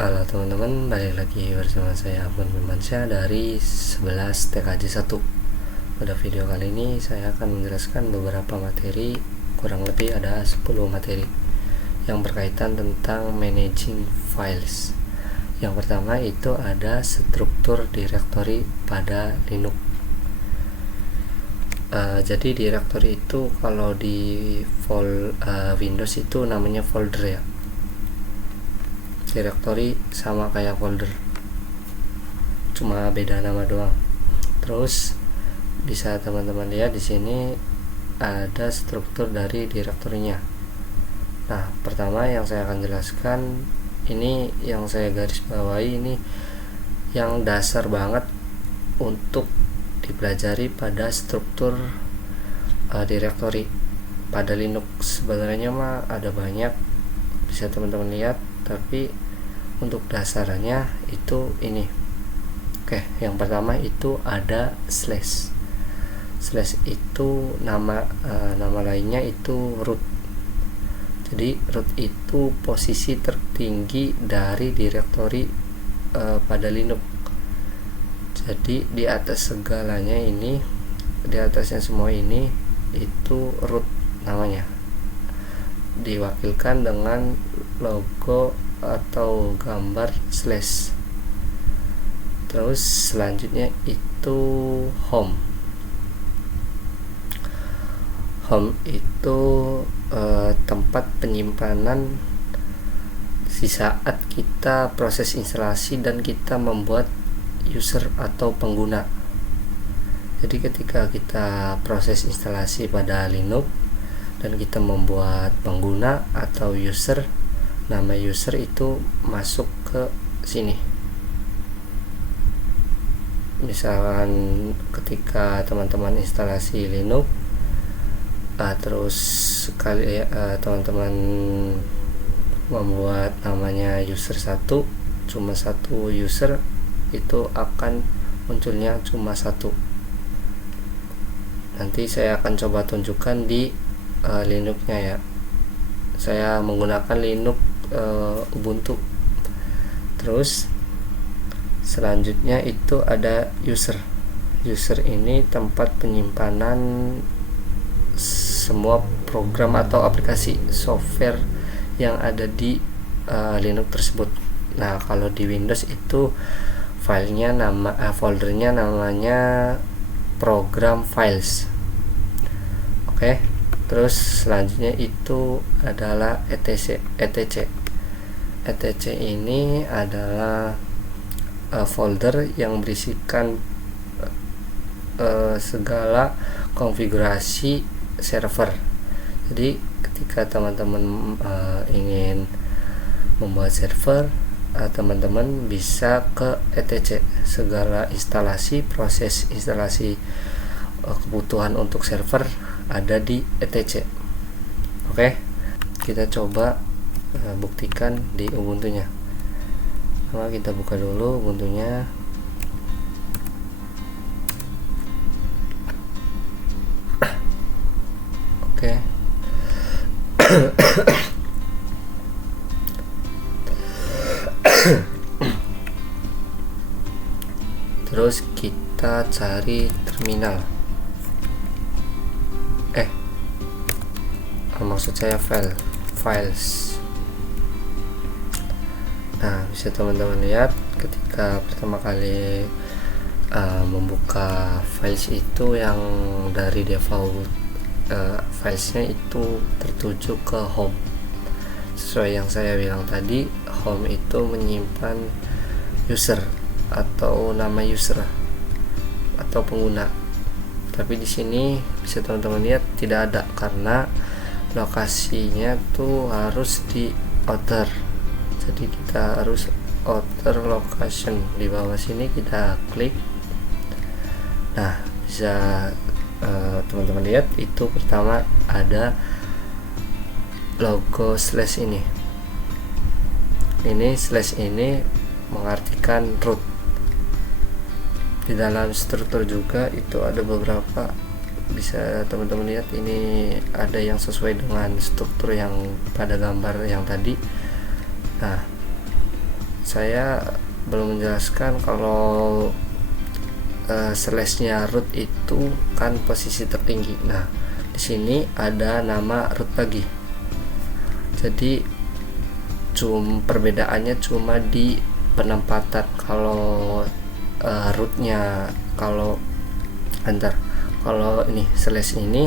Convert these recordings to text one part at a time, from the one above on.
Halo teman-teman, balik lagi bersama saya Afwan Firmansyah dari 11 TKJ 1. Pada video kali ini saya akan menjelaskan beberapa materi, kurang lebih ada 10 materi yang berkaitan tentang managing files. Yang pertama itu ada struktur directory pada Linux. Jadi directory itu kalau di Windows itu namanya folder ya. Directory sama kayak folder, cuma beda nama doang. Terus bisa teman-teman lihat di sini ada struktur dari direktorinya. Nah, pertama yang saya akan jelaskan ini yang saya garis bawahi, ini yang dasar banget untuk dipelajari pada struktur direktori pada Linux. Sebenarnya mah ada banyak, bisa teman-teman lihat, tapi untuk dasarnya itu ini. Oke, yang pertama itu ada slash. Slash itu nama lainnya itu root. Jadi root itu posisi tertinggi dari direktori pada Linux. Jadi di atas segalanya ini, di atasnya semua ini itu root namanya, diwakilkan dengan logo atau gambar slash. Terus selanjutnya itu home. Home itu tempat penyimpanan di saat kita proses instalasi dan kita membuat user atau pengguna. Jadi ketika kita proses instalasi pada Linux dan kita membuat pengguna atau user, nama user itu masuk ke sini. Misalkan ketika teman-teman instalasi Linux, terus teman-teman membuat namanya user 1, cuma satu user, itu akan munculnya cuma satu. Nanti saya akan coba tunjukkan di Linux-nya ya. Saya menggunakan Linux Ubuntu. Terus selanjutnya itu ada user. User ini tempat penyimpanan semua program atau aplikasi software yang ada di Linux tersebut. Nah, kalau di Windows itu filenya foldernya namanya program files. Oke. Terus selanjutnya itu adalah etc. etc ini adalah folder yang berisikan segala konfigurasi server. Jadi ketika teman-teman ingin membuat server, teman-teman bisa ke etc. Segala instalasi, proses instalasi kebutuhan untuk server ada di etc. Oke, kita coba buktikan di Ubuntu-nya. Nah, kita buka dulu Ubuntu-nya. Oke. Terus kita cari terminal. Maksud saya files. Nah, bisa teman-teman lihat ketika pertama kali membuka files itu, yang dari default filesnya itu tertuju ke home. Sesuai yang saya bilang tadi, home itu menyimpan user atau nama user atau pengguna. Tapi di sini bisa teman-teman lihat tidak ada, karena lokasinya tuh harus di outer. Jadi kita harus outer location. Di bawah sini kita klik. Nah, bisa teman-teman lihat itu pertama ada logo slash ini. Ini slash ini mengartikan root. Di dalam struktur juga itu ada beberapa, bisa teman-teman lihat, ini ada yang sesuai dengan struktur yang pada gambar yang tadi. Nah, saya belum menjelaskan kalau slashnya root itu kan posisi tertinggi. Nah, di sini ada nama root lagi. Jadi perbedaannya cuma di penempatan. Kalau rootnya, kalau ini slash ini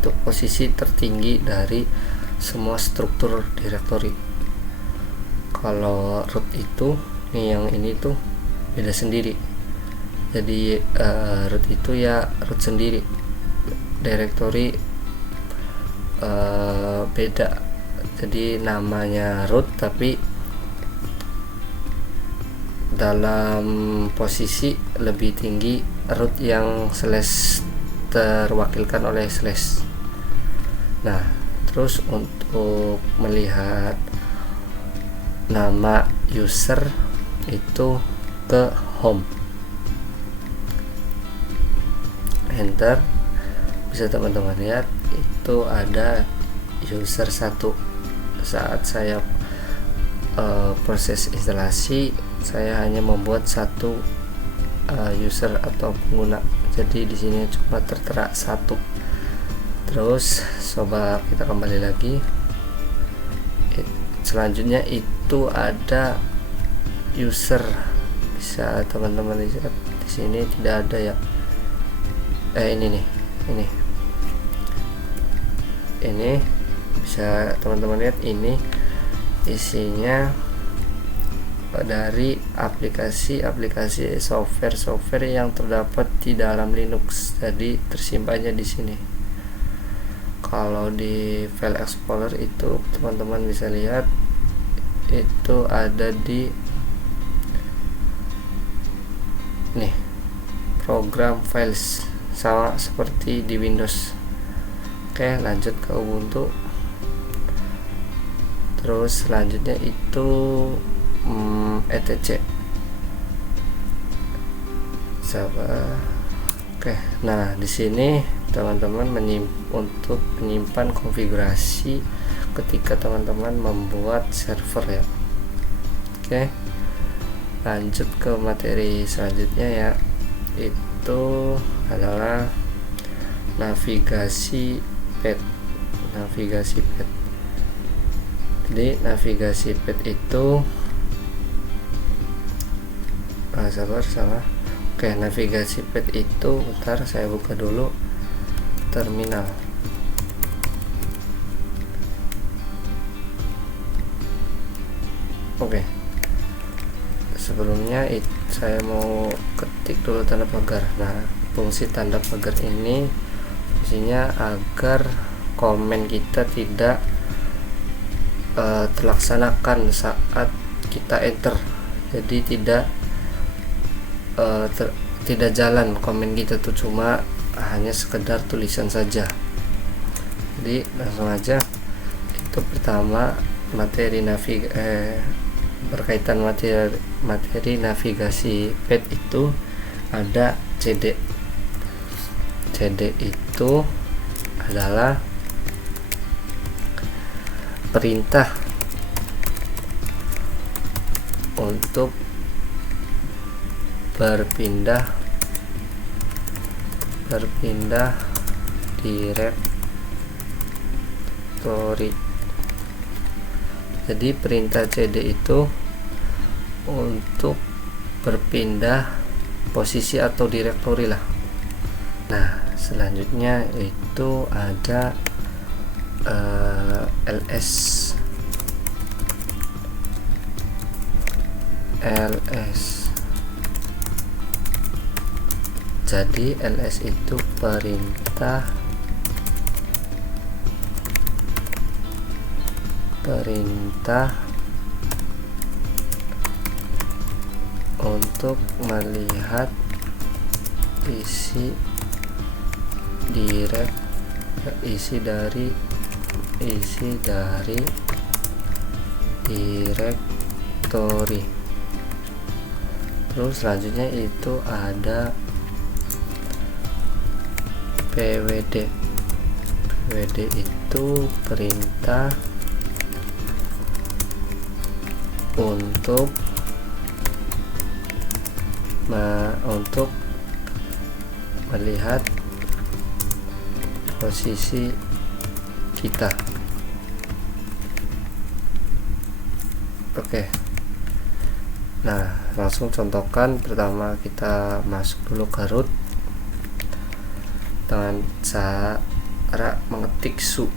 tuh posisi tertinggi dari semua struktur directory. Kalau root itu yang ini tuh beda sendiri. Jadi root itu ya root sendiri, directory beda. Jadi namanya root tapi dalam posisi lebih tinggi root yang slash terwakilkan oleh slash. Nah, terus untuk melihat nama user itu ke home, enter, bisa teman-teman lihat itu ada user 1. Saat saya proses instalasi, saya hanya membuat satu user atau pengguna, jadi di sini cuma tertera 1. Terus coba kita kembali lagi. Selanjutnya itu ada user, bisa teman-teman lihat di sini tidak ada ya. Ini bisa teman-teman lihat, ini isinya dari aplikasi software yang terdapat di dalam Linux, jadi tersimpannya di sini. Kalau di file explorer itu teman-teman bisa lihat itu ada di nih, program files, sama seperti di Windows. Oke, lanjut ke Ubuntu. Terus selanjutnya itu etc. Oke, nah di sini teman-teman untuk menyimpan konfigurasi ketika teman-teman membuat server ya. Oke, lanjut ke materi selanjutnya ya, itu adalah navigasi path. Jadi navigasi path itu salah. Oke, navigasi path itu, bentar saya buka dulu terminal. Oke, sebelumnya saya mau ketik dulu tanda pagar. Nah, fungsi tanda pagar ini fungsinya agar komen kita tidak terlaksanakan saat kita enter. Jadi tidak jalan komen kita tuh, cuma hanya sekedar tulisan saja. Jadi langsung aja. Itu pertama, materi berkaitan materi navigasi path itu ada cd. cd itu adalah perintah untuk berpindah directory. Jadi perintah cd itu untuk berpindah posisi atau directory lah. Nah, selanjutnya itu ada ls. Jadi ls itu perintah untuk melihat isi dari directory. Terus selanjutnya itu ada pwd. pwd itu perintah untuk untuk melihat posisi kita. Oke. Nah, langsung contohkan. Pertama kita masuk dulu ke root dengan cara mengetik su.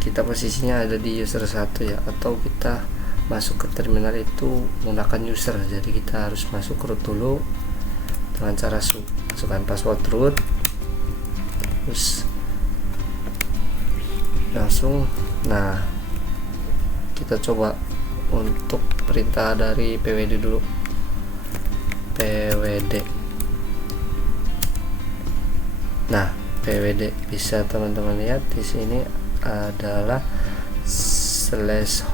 Kita posisinya ada di user 1 ya, atau kita masuk ke terminal itu menggunakan user. Jadi kita harus masuk root dulu dengan cara su. Masukkan password root, terus langsung. Nah, kita coba untuk perintah dari pwd dulu. Pwd. Nah, pwd bisa teman-teman lihat di sini adalah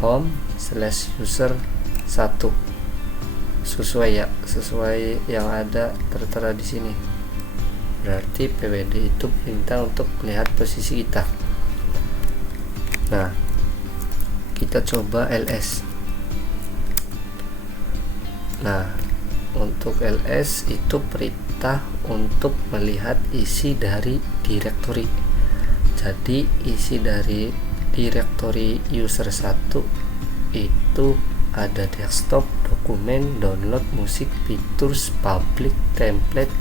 /home/user 1, sesuai ya, sesuai yang ada tertera di sini. Berarti pwd itu perintah untuk melihat posisi kita. Nah, kita coba ls. Nah, untuk ls itu perintah untuk melihat isi dari directory. Jadi isi dari directory user 1 itu ada desktop, dokumen, download, musik, pictures, public, template,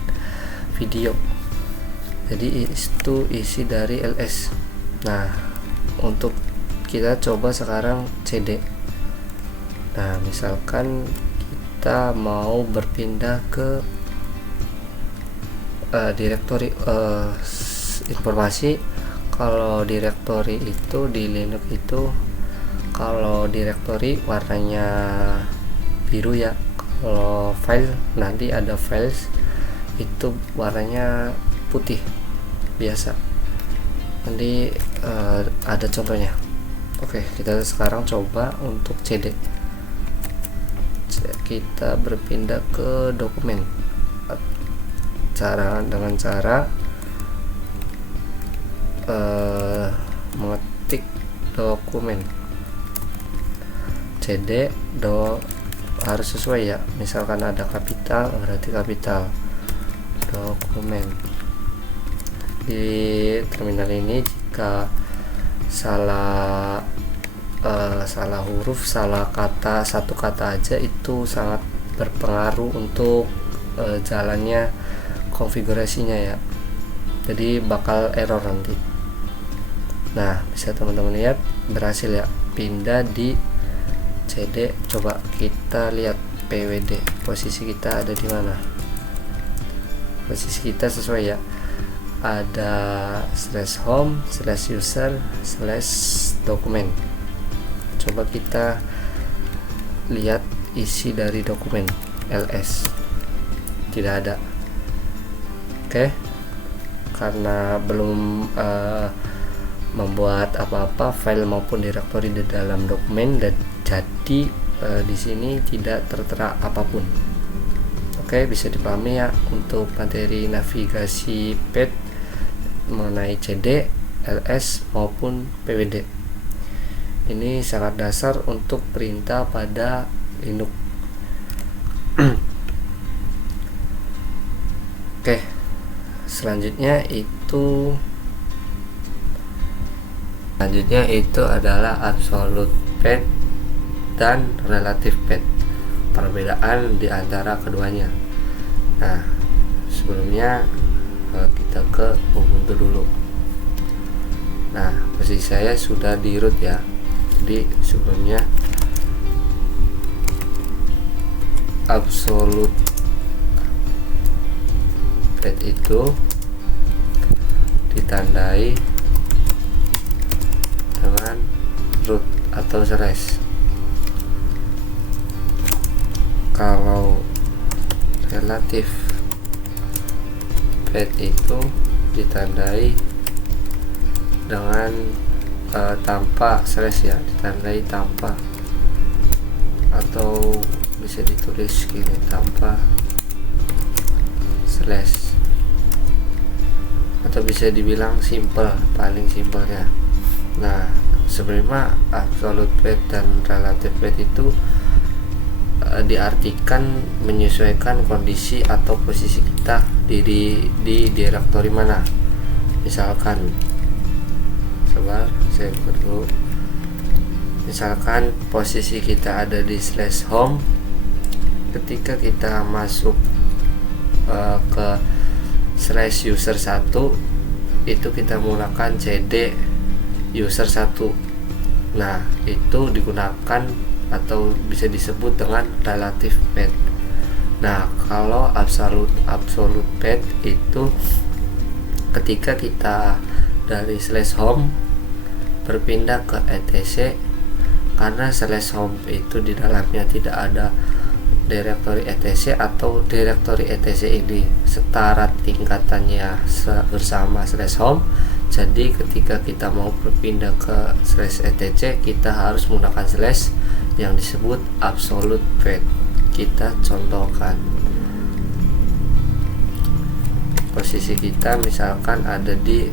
video. Jadi itu isi dari ls. Nah, untuk kita coba sekarang cd. Nah, misalkan kita mau berpindah ke directory informasi. Kalau directory itu di Linux itu, kalau directory warnanya biru ya. Kalau file nanti ada files itu warnanya putih biasa. Nanti ada contohnya. Oke, kita sekarang coba untuk cd. Kita berpindah ke dokumen dengan cara mengetik dokumen. cd harus sesuai ya, misalkan ada kapital berarti kapital. Dokumen. Di terminal ini jika salah huruf, salah kata, satu kata aja itu sangat berpengaruh untuk jalannya konfigurasinya ya. Jadi bakal error nanti. Nah, bisa teman-teman lihat berhasil ya, pindah di cd. Coba kita lihat pwd, posisi kita ada di mana. Posisi kita sesuai ya, ada /home/user/dokumen. Coba kita lihat isi dari dokumen ls, tidak ada. Oke, karena belum membuat apa-apa file maupun directory di dalam dokumen, dan jadi di sini tidak tertera apapun. Oke, bisa dipahami ya untuk materi navigasi pet mengenai cd, ls maupun pwd. Ini sangat dasar untuk perintah pada Linux. Oke, selanjutnya itu adalah absolute path dan relative path. Perbedaan di antara keduanya. Nah, sebelumnya kita ke Ubuntu dulu. Nah, posisi saya sudah di root ya. Jadi sebelumnya absolute path itu ditandai dengan root atau /. Kalau relative path itu ditandai dengan tanpa / ya, ditandai tanpa, atau bisa ditulis gini, tanpa /, atau bisa dibilang simple, paling simpelnya. Nah, sebenarnya absolute path dan relative path itu diartikan menyesuaikan kondisi atau posisi kita di direktori mana. Misalkan sebentar, saya perlu, misalkan posisi kita ada di /home. Ketika kita masuk ke /user1 itu kita menggunakan cd user1. Nah, itu digunakan atau bisa disebut dengan relative path. Nah, kalau absolute path itu ketika kita dari /home berpindah ke etc, karena /home itu di dalamnya tidak ada direktori etc atau direktori etc ini setara tingkatannya bersama /home. Jadi ketika kita mau berpindah ke /etc kita harus menggunakan slash yang disebut absolute path. Kita contohkan posisi kita misalkan ada di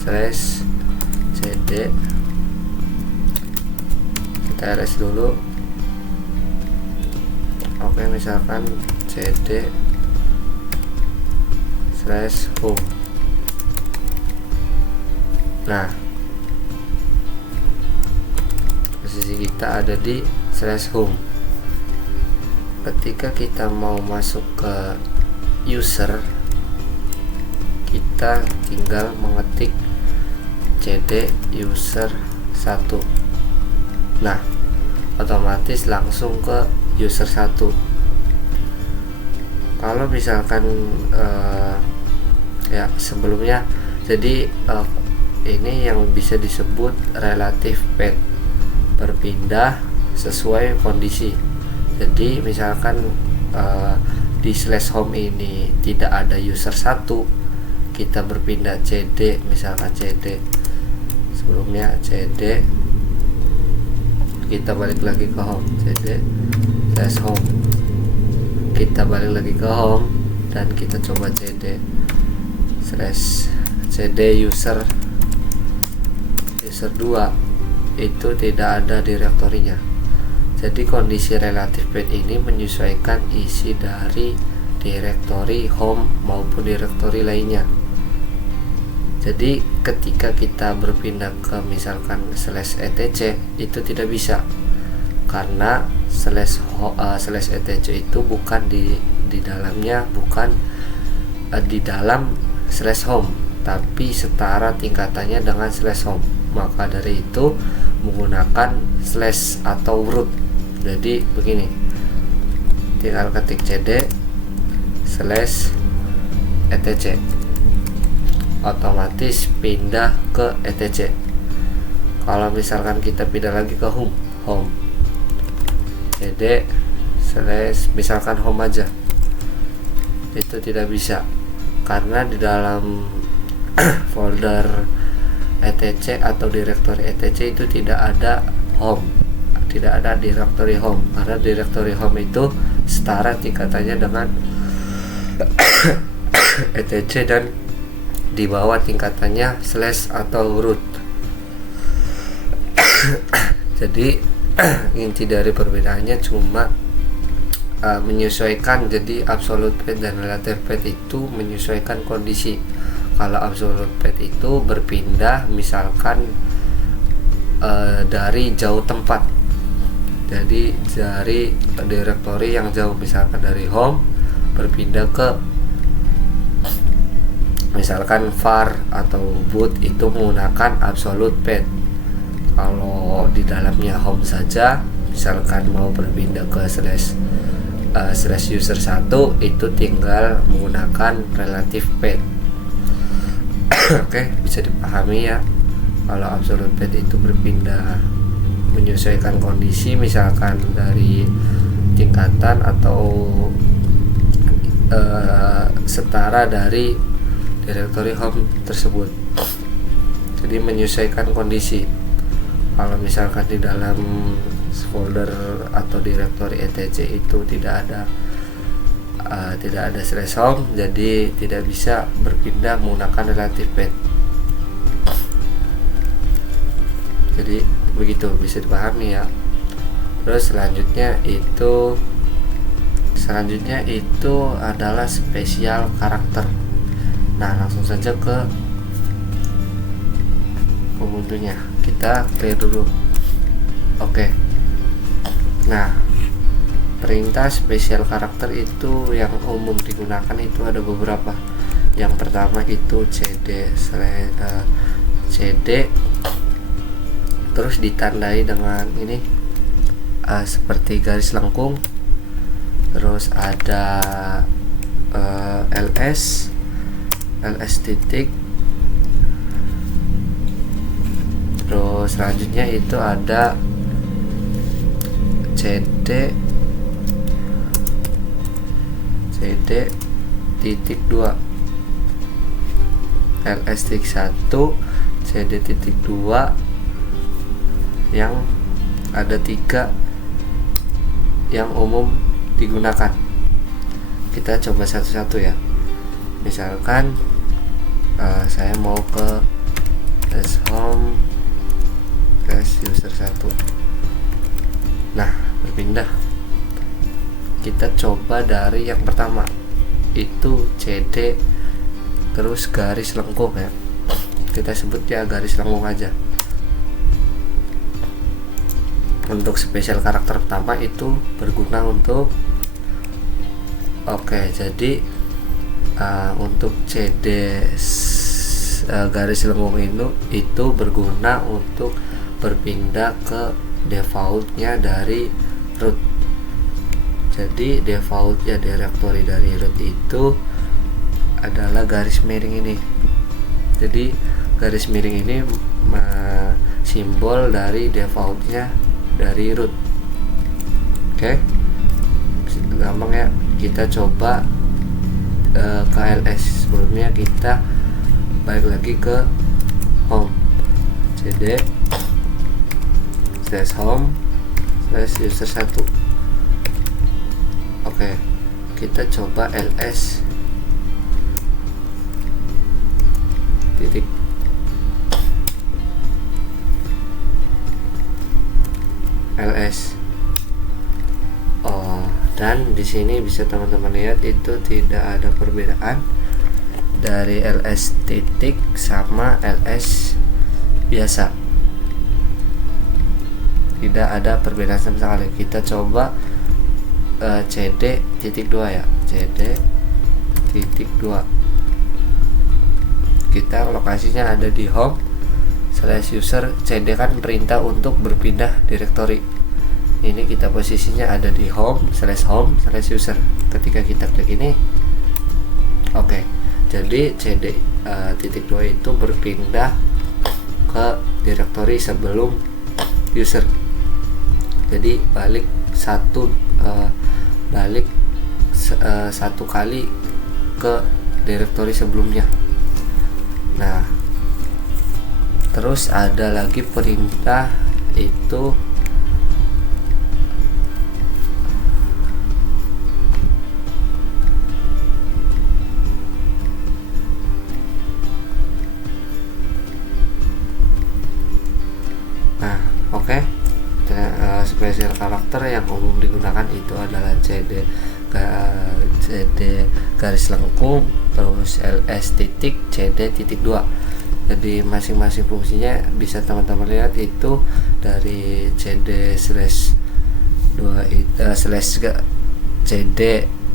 /cd, kita ls dulu. Oke, misalkan cd /home. Nah, posisi kita ada di /home. Ketika kita mau masuk ke user, kita tinggal mengetik cd user1. Nah, otomatis langsung ke user1. Kalau misalkan ya sebelumnya, jadi ini yang bisa disebut relative path, berpindah sesuai kondisi. Jadi misalkan di /home ini tidak ada user1, kita berpindah cd, misalkan cd sebelumnya cd, kita balik lagi ke home, cd /home, kita balik lagi ke home dan kita coba cd user2, itu tidak ada direktorinya. Jadi kondisi relative path ini menyesuaikan isi dari direktori home maupun direktori lainnya. Jadi ketika kita berpindah ke misalkan /etc itu tidak bisa, karena /etc itu bukan di dalamnya, bukan di dalam /home, tapi setara tingkatannya dengan /home. Maka dari itu menggunakan slash atau root. Jadi begini, tinggal ketik cd /etc, otomatis pindah ke etc. Kalau misalkan kita pindah lagi ke home cd misalkan home aja, itu tidak bisa, karena di dalam folder etc atau direktori etc itu tidak ada home, tidak ada direktori home, karena direktori home itu setara tingkatannya dengan etc dan di bawah tingkatannya slash atau root. Jadi inti dari perbedaannya cuma menyesuaikan. Jadi absolute path dan relative path itu menyesuaikan kondisi. Kalau absolute path itu berpindah misalkan dari jauh tempat, jadi dari direktori yang jauh, misalkan dari home berpindah ke misalkan var atau boot, itu menggunakan absolute path. Kalau di dalamnya home saja, misalkan mau berpindah ke /user1 itu tinggal menggunakan relative path. Oke, bisa dipahami ya. Kalau absolute path itu berpindah menyesuaikan kondisi, misalkan dari tingkatan atau setara dari direktori home tersebut. Jadi menyesuaikan kondisi. Kalau misalkan di dalam folder atau direktori etc itu tidak ada /home, jadi tidak bisa berpindah menggunakan relative path. Jadi begitu, bisa dipahami ya. Terus selanjutnya itu adalah spesial karakter. Nah, langsung saja ke Ubuntu-nya, kita clear dulu. Oke. Nah, perintah spesial karakter itu yang umum digunakan itu ada beberapa. Yang pertama itu cd terus ditandai dengan ini seperti garis lengkung. Terus ada ls titik. Terus selanjutnya itu ada cd titik 2, ls titik 1, cd titik 2, yang ada 3 yang umum digunakan. Kita coba satu-satu ya. Misalkan saya mau ke home user 1. Nah, berpindah. Kita coba dari yang pertama, itu cd terus garis lengkung ya. Kita sebut ya garis lengkung aja. Untuk spesial karakter pertama itu berguna untuk jadi untuk cd garis lengkung itu berguna untuk berpindah ke defaultnya dari root. Jadi defaultnya directory dari root itu adalah garis miring ini. Jadi garis miring ini simbol dari defaultnya dari root. Oke, gampang ya. Kita coba ke ls. Sebelumnya kita balik lagi ke home, cd /home /user 1. Oke, kita coba ls titik ls. Dan di sini bisa teman-teman lihat itu tidak ada perbedaan dari ls titik sama ls biasa. Tidak ada perbedaan sama sekali. Kita coba cd titik 2 ya, cd titik 2. Kita lokasinya ada di home /user. cd kan perintah untuk berpindah directory. Ini kita posisinya ada di home /user. Ketika kita klik ini, jadi cd titik 2 itu berpindah ke directory sebelum user. Jadi balik satu kali ke directory sebelumnya. Nah, terus ada lagi perintah itu spesial karakter yang umum digunakan itu adalah cd garis lengkung terus ls titik cd titik 2. Jadi masing-masing fungsinya bisa teman-teman lihat itu dari cd cd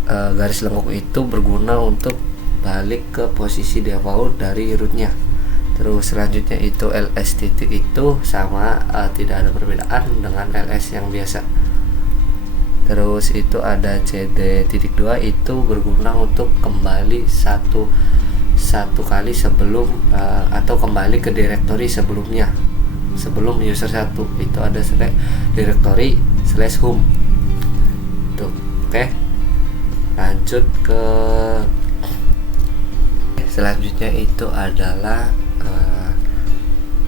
garis lengkung itu berguna untuk balik ke posisi default dari rootnya. Terus selanjutnya itu ls titik itu sama, tidak ada perbedaan dengan ls yang biasa. Terus itu ada cd titik 2 itu berguna untuk kembali satu kali sebelum atau kembali ke directory sebelumnya, sebelum user 1 itu ada directory /home tuh. Oke, lanjut ke selanjutnya itu adalah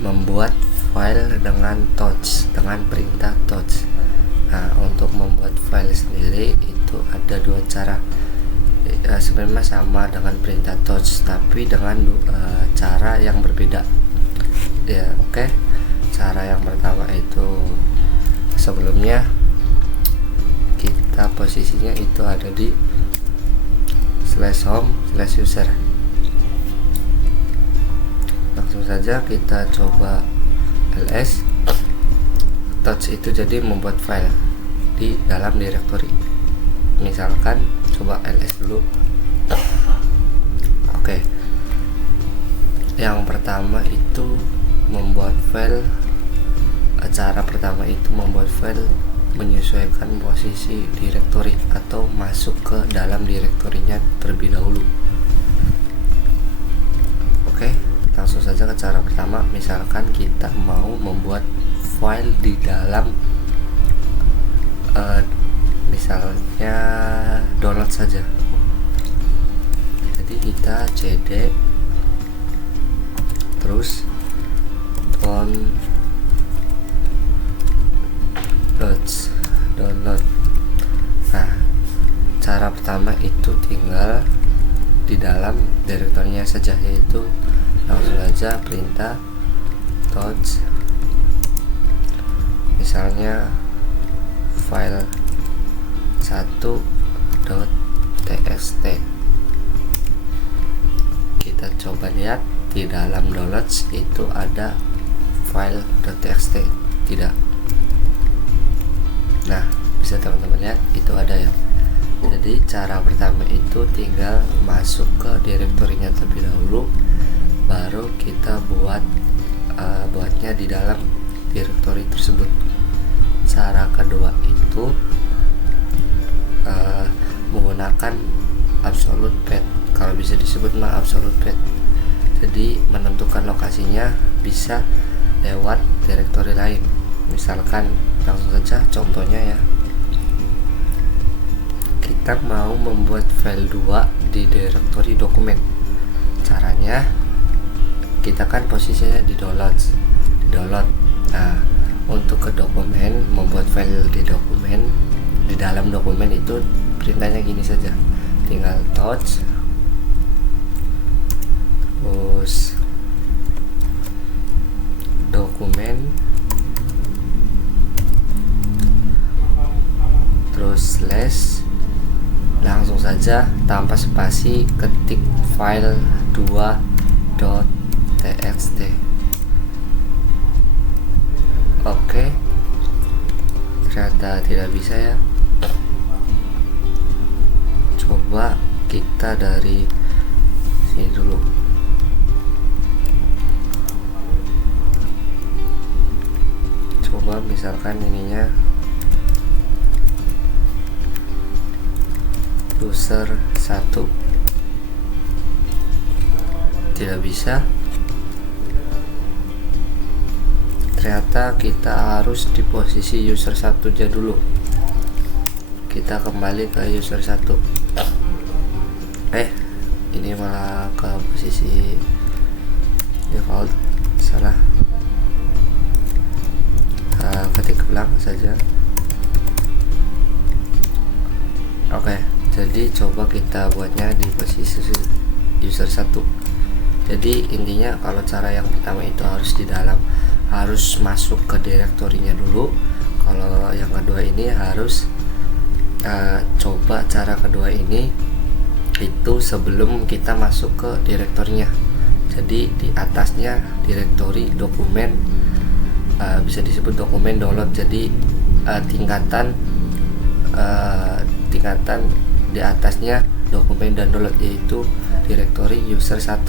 membuat file dengan touch, dengan perintah touch. Nah, untuk membuat file sendiri itu ada 2 cara. Sebenarnya sama dengan perintah touch tapi dengan cara yang berbeda ya. Cara yang pertama itu sebelumnya kita posisinya itu ada di /home/user. Langsung saja kita coba ls. Touch itu jadi membuat file di dalam directory. Misalkan coba ls dulu. Oke. Yang pertama itu membuat file. Cara pertama itu membuat file menyesuaikan posisi directory atau masuk ke dalam direktorinya terlebih dahulu. Oke, langsung saja ke cara pertama. Misalkan kita mau membuat file di dalam misalnya download saja. Jadi kita cd terus download. Nah, cara pertama itu tinggal di dalam direktorinya saja, yaitu langsung saja perintah touch misalnya file 1.txt. Kita coba lihat di dalam downloads itu ada file .txt, tidak. Nah, bisa teman-teman lihat itu ada ya. Jadi cara pertama itu tinggal masuk ke direktorinya terlebih dahulu, baru kita buatnya di dalam direktori tersebut. Cara kedua itu menggunakan absolute path, kalau bisa disebut absolute path. Jadi menentukan lokasinya bisa lewat direktori lain. Misalkan langsung saja contohnya ya, kita mau membuat file 2 di direktori dokumen. Caranya kita kan posisinya di download. Nah, untuk ke dokumen, membuat file di dokumen, di dalam dokumen itu perintahnya gini saja, tinggal touch terus dokumen terus slash, langsung saja tanpa spasi ketik file 2.txt. Oke, ternyata tidak bisa ya. Coba kita dari sini dulu. Coba misalkan ininya user 1, tidak bisa. Ternyata kita harus di posisi user 1 aja dulu. Kita kembali ke user 1. Ini malah ke posisi default, salah. Ketik ulang saja. Oke, jadi coba kita buatnya di posisi user 1. Jadi intinya kalau cara yang pertama itu harus di dalam, harus masuk ke direktorinya dulu. Kalau yang kedua ini harus coba cara kedua ini itu sebelum kita masuk ke direktorinya. Jadi di atasnya direktori dokumen, bisa disebut dokumen download. Jadi tingkatan di atasnya dokumen dan download, yaitu direktori user 1.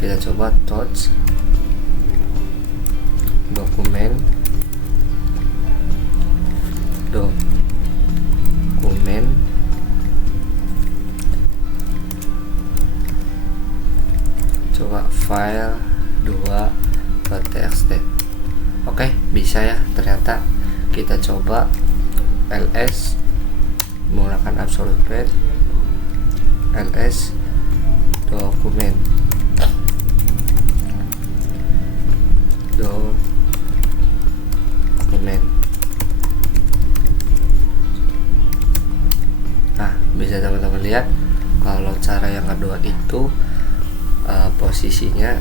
Kita coba touch dokumen coba file 2.txt. Oke, bisa ya ternyata. Kita coba ls menggunakan absolute path, ls dokumen Nah, bisa teman-teman lihat kalau cara yang kedua itu posisinya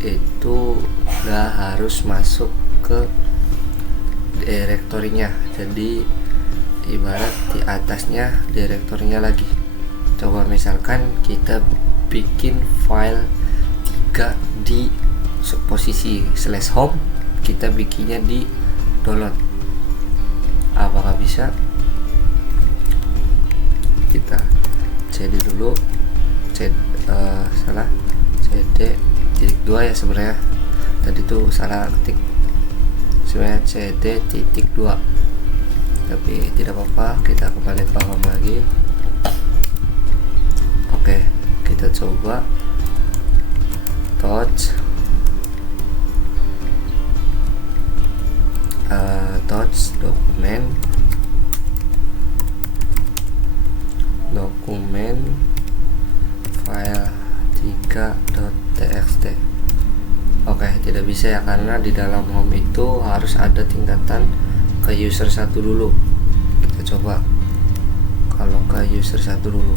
itu nggak harus masuk ke direktorinya. Jadi ibarat di atasnya direktorinya lagi. Coba misalkan kita bikin file 3 di posisi /home, kita bikinnya di download. Apakah bisa? Kita cd dulu, cd titik 2 ya, sebenarnya tadi tuh salah ketik, sebenarnya cd titik 2, tapi tidak apa-apa, kita kembali ke home lagi. Oke, kita coba touch dokumen file 3.txt. Oke, tidak bisa ya, karena di dalam home itu harus ada tingkatan ke user 1 dulu. Kita coba kalau ke user 1 dulu.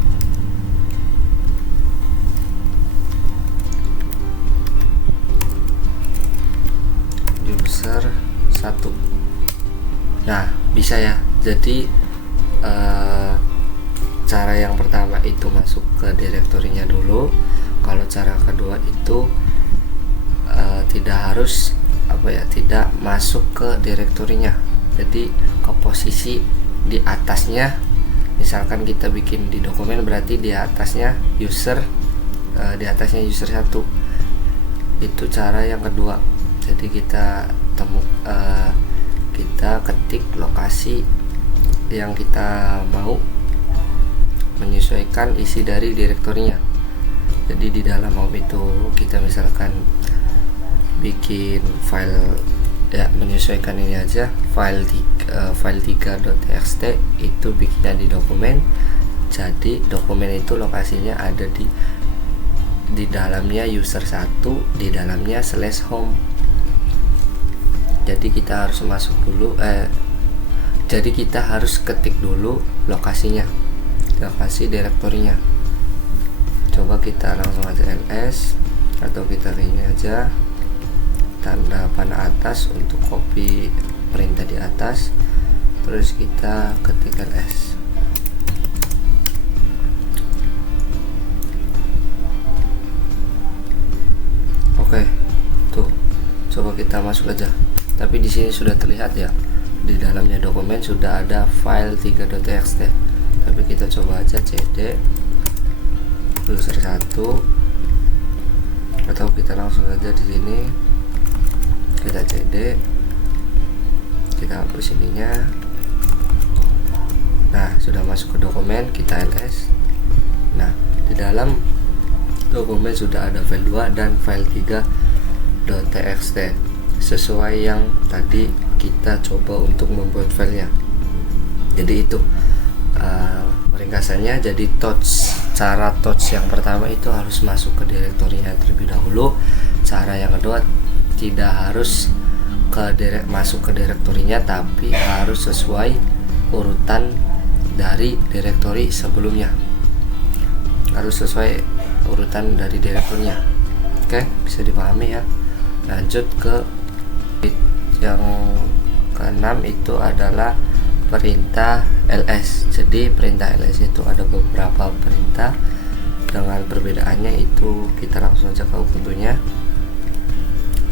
User 1. Nah, bisa ya. Jadi cara yang pertama itu masuk ke direktorinya dulu. Kalau cara kedua itu tidak harus tidak masuk ke direktorinya. Jadi ke posisi di atasnya, misalkan kita bikin di dokumen, berarti di atasnya user, di atasnya user 1. Itu cara yang kedua. Jadi kita kita ketik lokasi yang kita mau, menyesuaikan isi dari direktorinya. Jadi di dalam home itu kita misalkan bikin file ya, menyesuaikan ini aja, file 3.txt itu bikinnya di dokumen. Jadi dokumen itu lokasinya ada di dalamnya user 1, di dalamnya /home. Jadi kita harus masuk dulu, jadi kita harus ketik dulu lokasinya, lokasi direktorinya. Coba kita langsung aja ls, atau kita ini aja tanda panah atas untuk copy perintah di atas, terus kita ketik ls. Oke, tuh coba kita masuk aja. Tapi di sini sudah terlihat ya, di dalamnya dokumen sudah ada file 3.txt. Tapi kita coba aja cd user 1, atau kita langsung saja di sini kita cd, kita hapus ininya. Nah, sudah masuk ke dokumen, kita ls. Nah, di dalam dokumen sudah ada file 2 dan file 3.txt sesuai yang tadi kita coba untuk membuat filenya. Jadi itu ringkasannya. Jadi cara touch yang pertama itu harus masuk ke direktorinya terlebih dahulu. Cara yang kedua tidak harus masuk ke direktorinya, tapi harus sesuai urutan dari direktori sebelumnya, harus sesuai urutan dari direktorinya. Oke, bisa dipahami ya. Lanjut ke yang ke-6 itu adalah perintah ls. Jadi perintah ls itu ada beberapa perintah dengan perbedaannya, itu kita langsung aja ke Ubuntu-nya.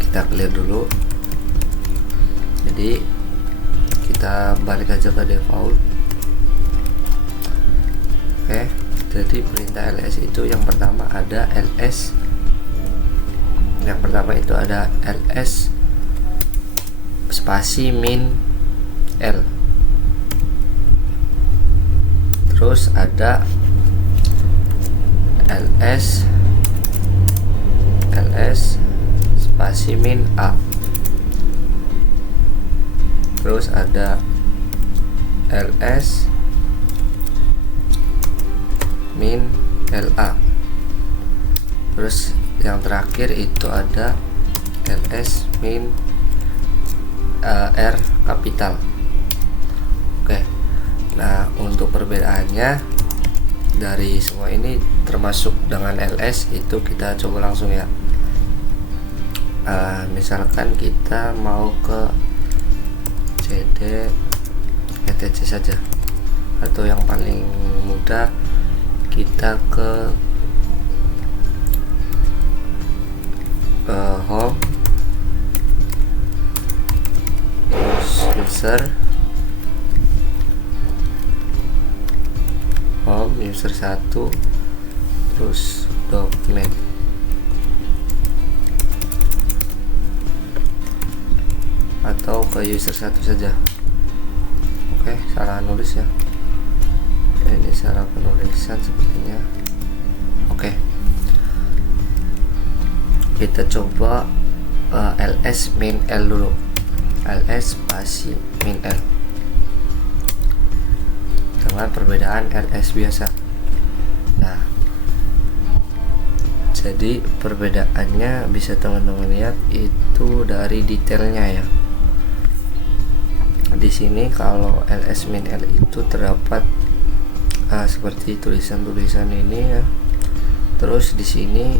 Kita clear dulu. Jadi kita balik aja ke default. Oke, jadi perintah ls itu yang pertama ada ls. Yang pertama itu ada ls spasi min l. Terus ada ls spasi min a. Terus ada ls min la. Terus yang terakhir itu ada ls min R kapital. Oke. Nah, untuk perbedaannya dari semua ini termasuk dengan ls itu kita coba langsung ya. Misalkan kita mau ke cd etc saja. atau yang paling mudah kita ke home, user, home user 1, terus dokumen. Atau ke user 1 saja. Oke, salah nulis ya. Ini salah penulisan sepertinya. Oke, kita coba ls min l dulu. ls spasi min l dengan perbedaan ls biasa. Nah, jadi perbedaannya bisa teman-teman lihat itu dari detailnya ya. Di sini kalau ls min l itu terdapat seperti tulisan-tulisan ini ya. Terus di sini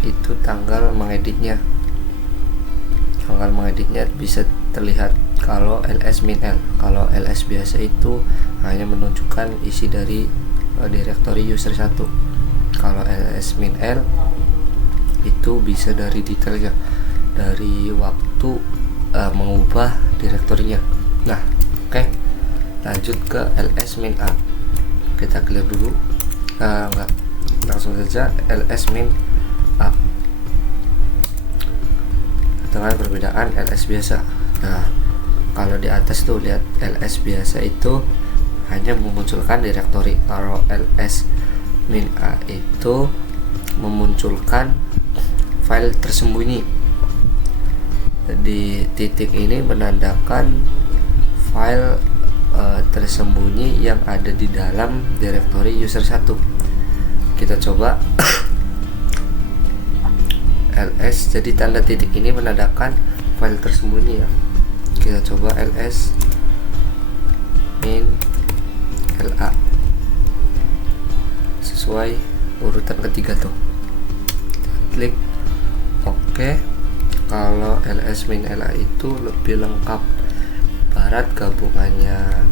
itu tanggal mengeditnya. Tanggal mengeditnya bisa terlihat kalau ls min l. Kalau ls biasa itu hanya menunjukkan isi dari direktori user 1. Kalau ls min l itu bisa dari detailnya, dari waktu mengubah direktorinya. Nah, oke, lanjut ke ls min a. Kita clear dulu. Enggak, langsung saja ls min a dengan perbedaan ls biasa. Nah, kalau di atas tuh lihat, ls biasa itu hanya memunculkan direktori. Kalau ls min a itu memunculkan file tersembunyi. Di titik ini menandakan file tersembunyi yang ada di dalam direktori user 1. Kita coba ls, jadi tanda titik ini menandakan file tersembunyi ya. Kita coba ls min la sesuai urutan ketiga tuh. Klik oke. Kalau ls min la itu lebih lengkap, barat gabungannya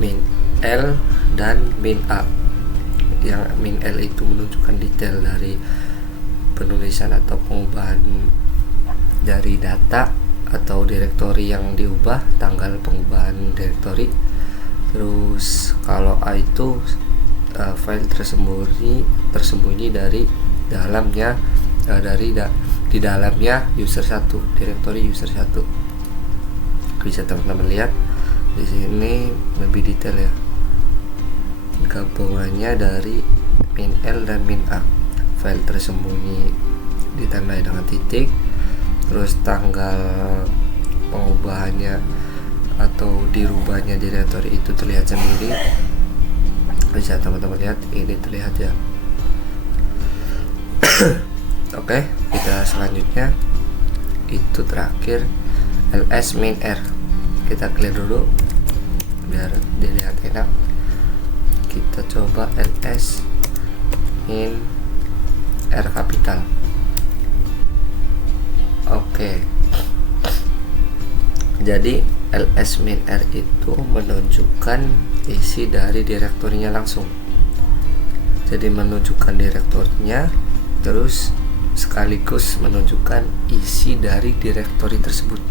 min l dan min a. Yang min l itu menunjukkan detail dari penulisan atau pengubahan dari data atau direktori yang diubah, tanggal pengubahan direktori. Terus kalau A itu file tersembunyi dari dalamnya di dalamnya user 1, direktori user 1. Bisa teman-teman lihat di sini lebih detail ya, gabungannya dari min L dan min A. File tersembunyi ditandai dengan titik, terus tanggal pengubahannya atau dirubahnya direktori itu terlihat sendiri. Bisa teman-teman lihat, ini terlihat ya. Oke, kita selanjutnya itu terakhir ls min r. Kita clear dulu biar dilihat enak. Kita coba ls min r kapital. Oke, jadi ls min r itu menunjukkan isi dari direktorinya langsung. Jadi menunjukkan direktorinya, terus sekaligus menunjukkan isi dari direktori tersebut.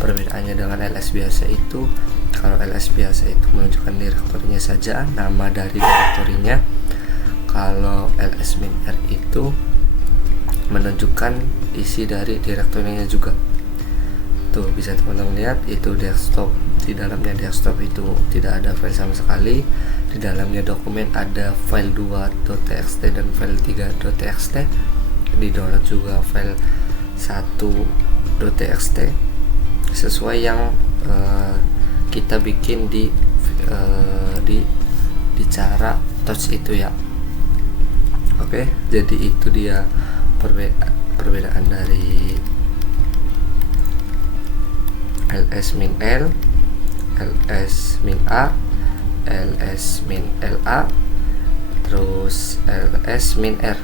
Perbedaannya dengan ls biasa itu, kalau ls biasa itu menunjukkan direktorinya saja, nama dari direktorinya. Kalau ls min r itu menunjukkan isi dari direktorinya juga. Tuh bisa teman-teman lihat, itu desktop. Di dalamnya desktop itu tidak ada file sama sekali. Di dalamnya dokumen ada file 2.txt dan file 3.txt. Di download juga file 1.txt sesuai yang kita bikin di cara touch itu ya. Oke, jadi itu dia perbedaan dari ls min l, ls min a, ls min la, terus ls min r.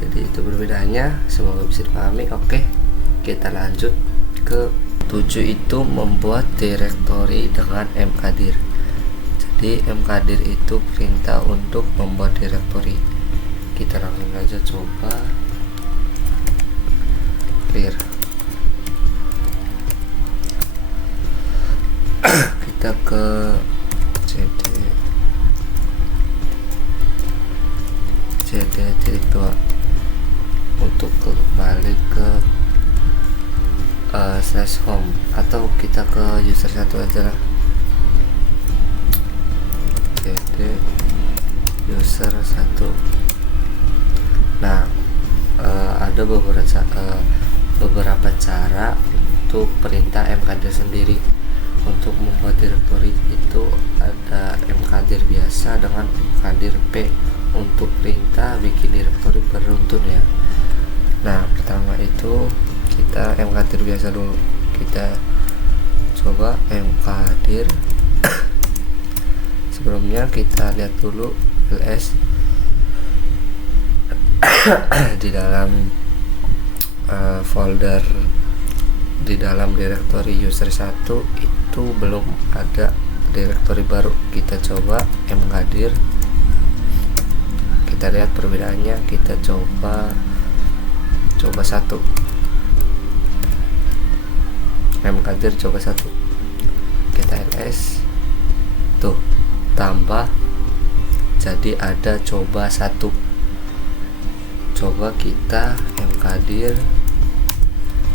Jadi itu perbedaannya, semoga bisa dipahami. Oke, kita lanjut ke 7, itu membuat direktori dengan mkdir. di mkdir itu perintah untuk membuat direktori. Kita langsung aja coba clear. Kita ke cd.2 untuk kembali ke /home, atau kita ke user 1 aja lah, cd user 1. Nah, ada beberapa cara untuk perintah mkdir sendiri. Untuk membuat direktori itu ada mkdir biasa dengan mkdir P untuk perintah bikin direktori beruntun ya. Nah, pertama itu kita mkdir biasa dulu. Kita coba mkdir sebelumnya kita lihat dulu ls di dalam folder di dalam direktori user 1 itu belum ada direktori baru. Kita coba mkdir, kita lihat perbedaannya. Kita coba 1 mkdir coba 1, kita ls tuh tambah jadi ada coba 1. Coba kita mkdir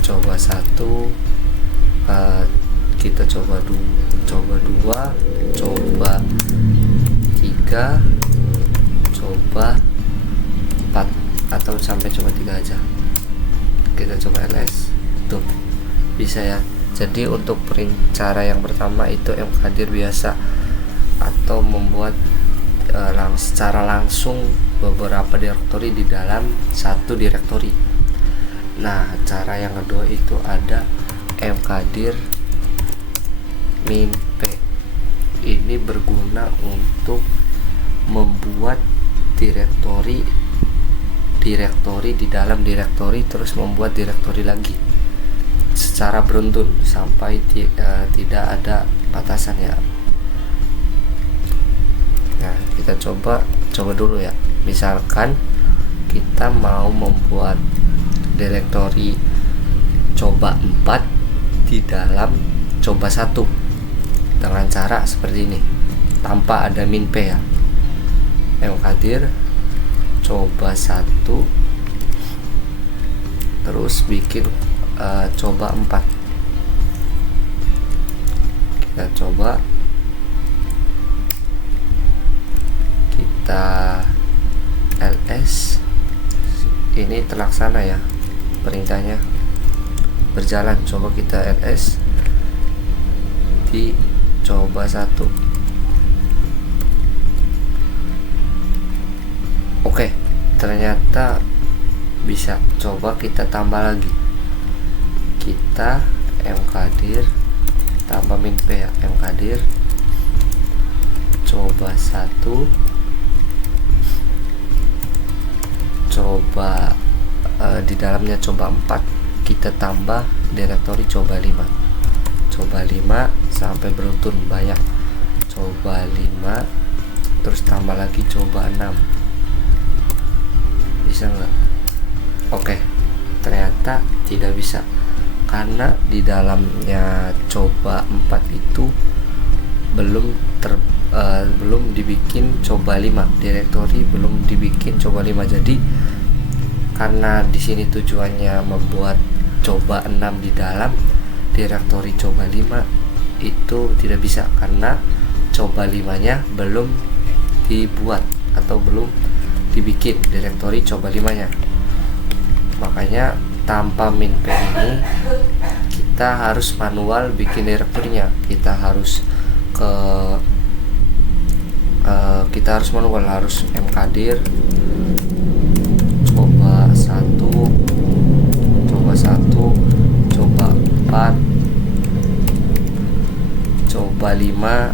coba 1, kita coba 2, coba 3, coba 4, atau sampai coba 3 aja. Kita coba ls tuh bisa ya. Jadi untuk cara yang pertama itu mkdir biasa atau membuat secara langsung beberapa direktori di dalam satu direktori. Nah, cara yang kedua itu ada mkdir -p. Ini berguna untuk membuat direktori di dalam direktori, terus membuat direktori lagi secara beruntun sampai tidak ada batasan ya. Nah, kita coba dulu ya. Misalkan kita mau membuat direktori coba 4 di dalam coba 1 dengan cara seperti ini tanpa ada -p ya. mkdir coba 1 terus bikin coba 4. Kita coba, kita ls, ini terlaksana ya, perintahnya berjalan. Coba kita ls di coba 1. Oke, ternyata bisa. Coba kita tambah lagi, kita mkdir tambah -p ya, mkdir coba 1, coba di dalamnya coba 4, kita tambah direktori coba 5 sampai beruntun banyak. Coba 5 terus tambah lagi coba 6. Bisa nggak? Oke, ternyata tidak bisa karena di dalamnya coba 4 itu belum dibikin coba 5, direktori belum dibikin coba 5. Jadi karena di sini tujuannya membuat coba 6 di dalam direktori coba 5, itu tidak bisa karena coba 5-nya belum dibuat atau belum dibikin direktori coba 5-nya. Makanya tanpa -p ini kita harus manual bikin direktorinya. Kita harus manual, harus mkdir coba 1, coba 4, coba 5,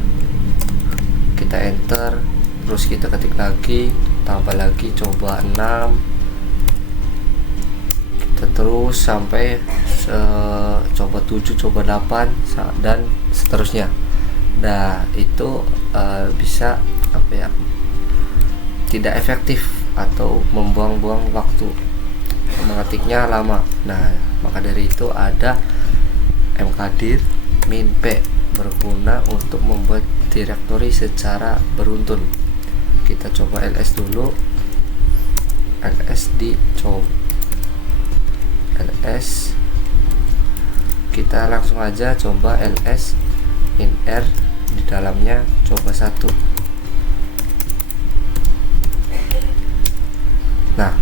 kita enter, terus kita ketik lagi, tambah lagi coba 6, kita terus sampai coba 7, coba 8 dan seterusnya. Nah itu bisa apa ya, tidak efektif atau membuang-buang waktu, mengetiknya lama. Nah maka dari itu ada mkdir min p, berguna untuk membuat direktori secara beruntun. Kita coba ls dulu, ls ls kita langsung aja coba ls min r, di dalamnya coba 1. Nah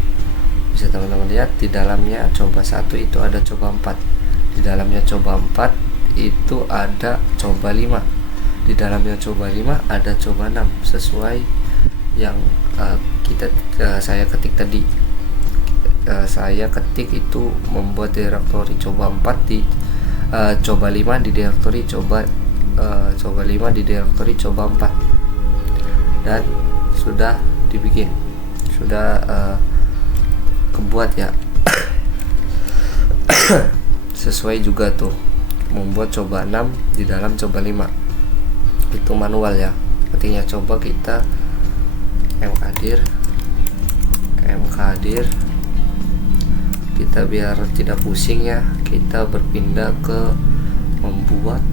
bisa teman-teman lihat di dalamnya coba 1 itu ada coba 4, di dalamnya coba 4 itu ada coba 5, di dalamnya coba 5 ada coba 6, sesuai yang saya ketik tadi. Saya ketik itu membuat direktori coba 4 di coba 5 di direktori coba 5 di direktori coba 4, dan sudah dibikin, sudah kebuat ya. Sesuai juga tuh, membuat coba 6 di dalam coba 5 itu manual ya. Ketiknya coba kita mkdir kita biar tidak pusing ya, kita berpindah ke membuat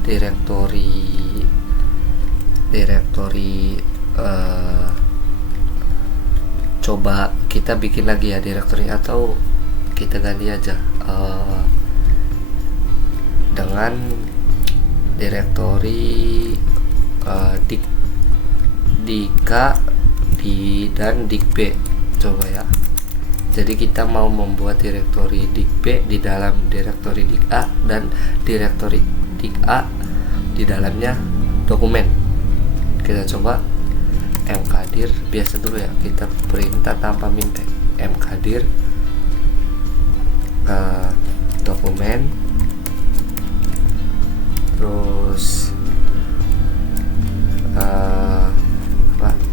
direktori coba kita bikin lagi ya direktori, atau kita ganti aja dengan direktori dika dan dikb coba ya. Jadi kita mau membuat direktori dikb di dalam direktori dik-a dan direktori dik-a di dalamnya dokumen. Kita coba mkdir biasa dulu ya, kita perintah tanpa min p, mkdir dokumen, terus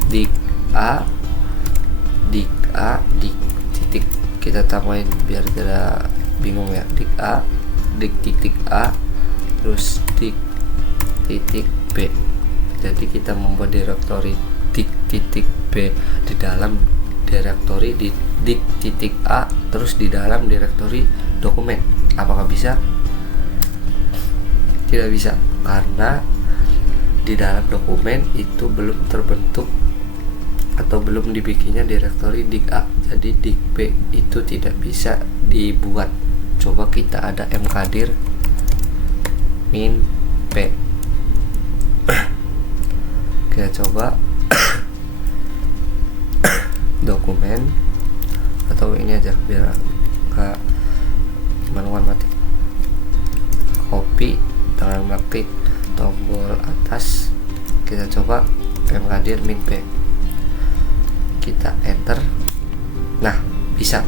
dik-a dik titik, kita tambahin biar tidak bingung ya, dik-a dik titik a terus dik titik b. Jadi kita membuat direktori dik titik b di dalam direktori di dik titik a, terus di dalam direktori dokumen. Apakah bisa? Tidak bisa, karena di dalam dokumen itu belum terbentuk atau belum dibikinnya direktori dik a, jadi dik b itu tidak bisa dibuat. Coba kita ada mkdir min p, kita coba dokumen, atau ini aja biar gak manual mati, copy dengan mengklik tombol atas, kita coba mkdir min p, kita enter. Nah bisa.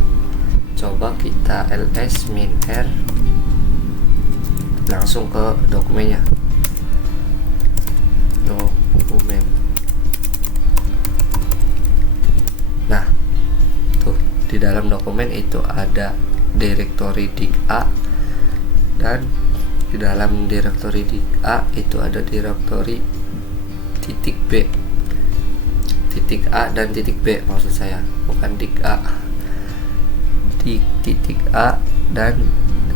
Coba kita ls min r, langsung ke dokumennya, dokumen. Nah tuh di dalam dokumen itu ada direktori dik-a, dan di dalam direktori dik-a itu ada direktori titik b, titik a dan titik b maksud saya, bukan dik-a, dik titik a dan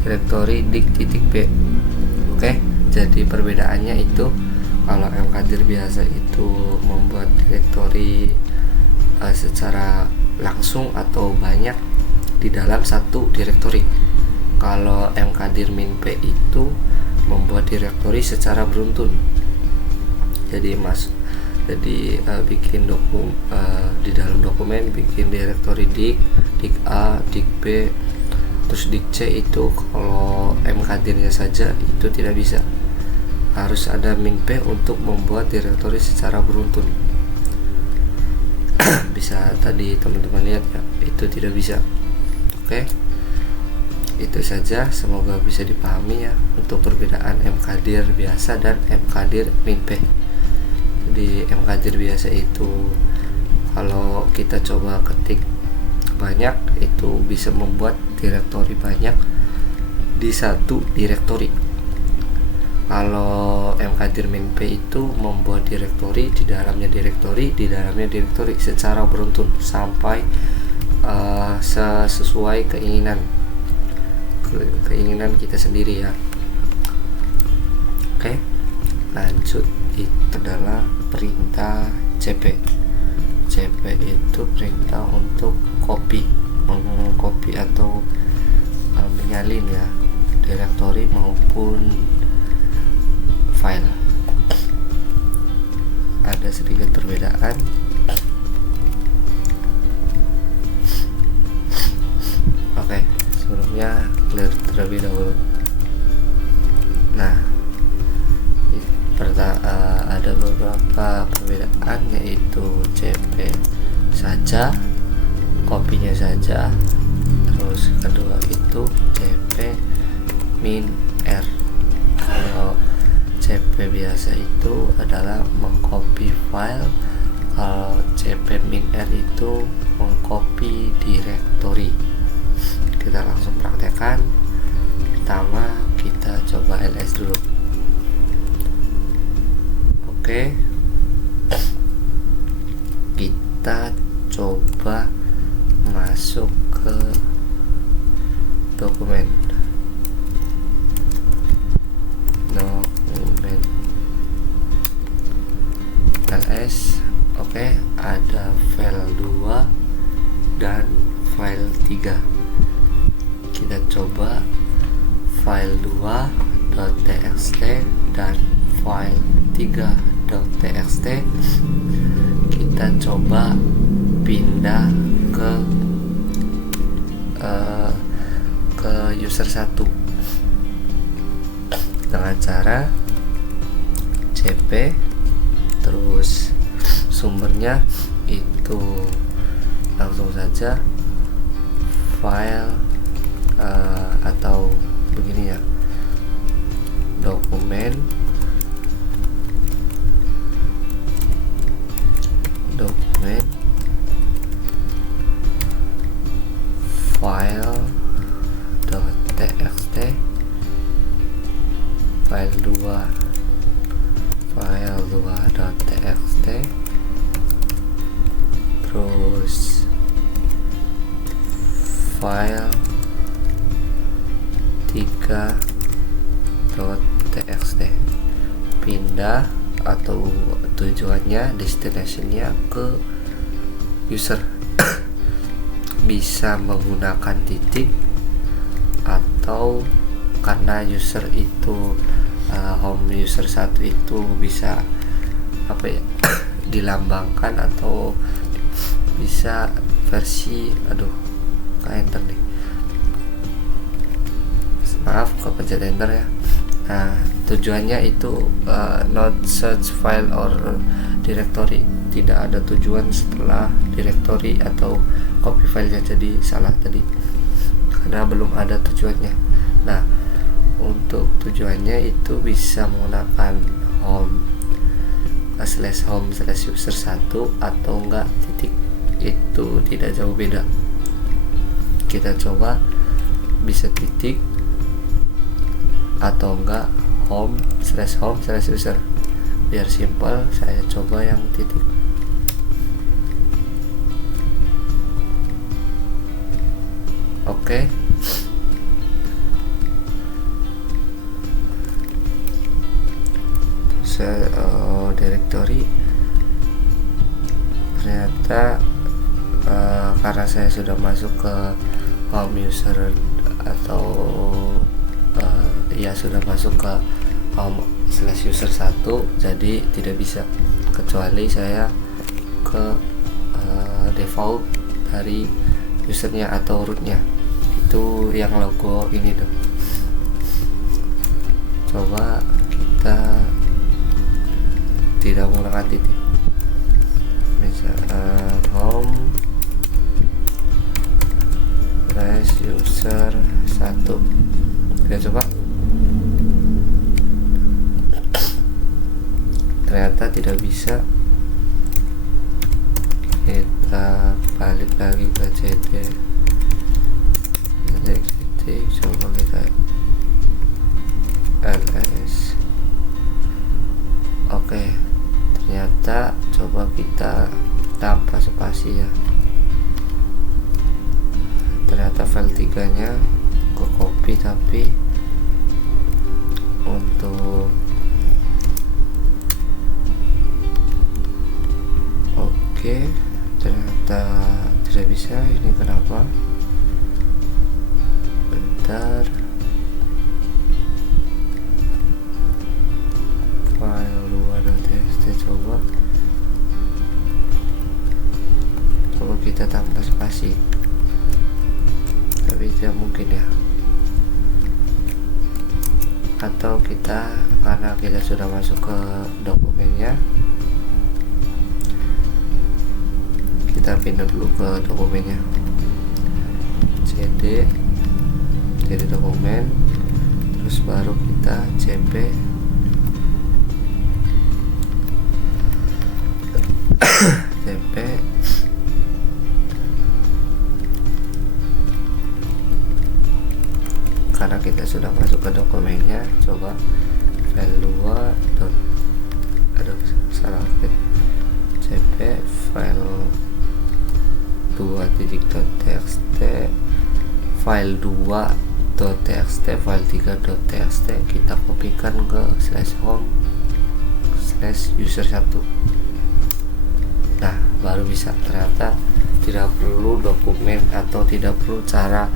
direktori dik titik b. Oke, jadi perbedaannya itu, kalau mkdir biasa itu membuat direktori secara langsung atau banyak di dalam satu direktori. Kalau mkdir min p itu membuat direktori secara beruntun. Jadi bikin di dalam dokumen bikin direktori dik a, dik b, terus dik c. Itu kalau mkdirnya saja itu tidak bisa, harus ada min p untuk membuat direktori secara beruntun. Bisa tadi teman-teman lihat ya, itu tidak bisa. Oke, itu saja, semoga bisa dipahami ya untuk perbedaan mkdir biasa dan mkdir min p. Di mkdir biasa itu kalau kita coba ketik banyak, itu bisa membuat direktori banyak di satu direktori. Kalau mkdir-min p itu membuat direktori di dalamnya direktori secara beruntun sampai sesuai keinginan kita sendiri ya. Oke, lanjut. Itu adalah perintah cp. Cp itu perintah untuk mengcopy atau menyalin ya direktori maupun file. Ada sedikit perbedaan. Oke, sebelumnya clear terlebih dahulu. Nah, ada beberapa perbedaan, yaitu cp saja, kopinya saja, terus kedua itu cp min r. Kalau cp biasa itu adalah mengcopy file, kalau cp min r itu mengcopy direktori. Kita langsung praktekkan. Pertama kita coba ls dulu. Oke, kita coba masuk ke dokumen ls. Oke, ada file 2 dan file 3. Kita coba file 2.txt dan file 3.txt. Kita coba pindah ke user 1 dengan cara cp terus sumbernya itu langsung saja file atau begini ya, dokumen file.txt file 2.txt terus file 3.txt, pindah atau tujuannya destinasinya ke user. Bisa menggunakan titik atau karena user itu home user 1 itu bisa dilambangkan atau bisa versi enter nih, maaf kepencet enter ya. Nah, tujuannya itu not search file or directory, tidak ada tujuan setelah directory atau copy filenya, jadi salah tadi karena belum ada tujuannya. Nah, untuk tujuannya itu bisa menggunakan home/user 1 atau enggak titik, itu tidak jauh beda. Kita coba bisa titik atau enggak home/user. Biar simple, saya coba yang titik. Oke. Directory ternyata karena saya sudah masuk ke home user atau sudah masuk ke home/user 1, jadi tidak bisa, kecuali saya ke default dari usernya atau rootnya, itu yang logo ini dong. Coba kita tidak menggunakan titik, misalnya home/user 1. Kita coba, ternyata tidak bisa. Kita balik lagi ke cd, coba kita ls. atau karena kita sudah masuk ke dokumennya, kita pindah dulu ke dokumennya. cd dokumen, terus baru kita cp karena kita sudah masuk ke dokumennya. Coba file 2 cp file 2.txt, file 2.txt, file 3.txt kita kopikan ke /home/user1. Nah, baru bisa. Ternyata tidak perlu dokumen atau tidak perlu cara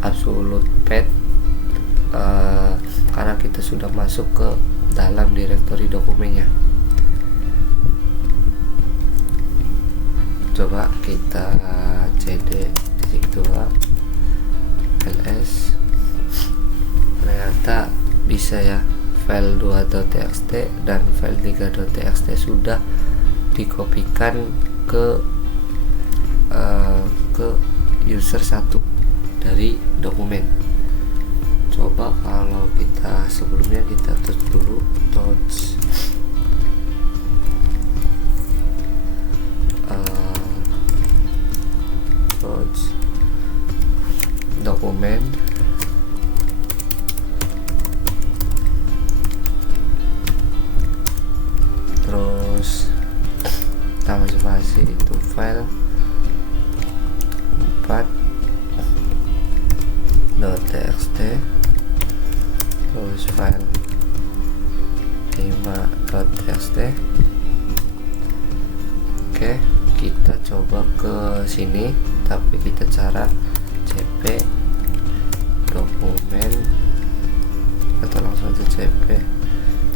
absolute path karena kita sudah masuk ke dalam direktori dokumennya. Coba kita cd:2 ls, ternyata bisa ya, file 2.txt dan file 3.txt sudah dikopikan ke user 1 dari dokumen. Coba kalau kita sebelumnya kita touch dulu, touch dokumen, terus tambah spasi itu file 4.txt, terus file 5.txt. Oke, kita coba ke sini, tapi kita cara cp dokumen atau langsung aja cp,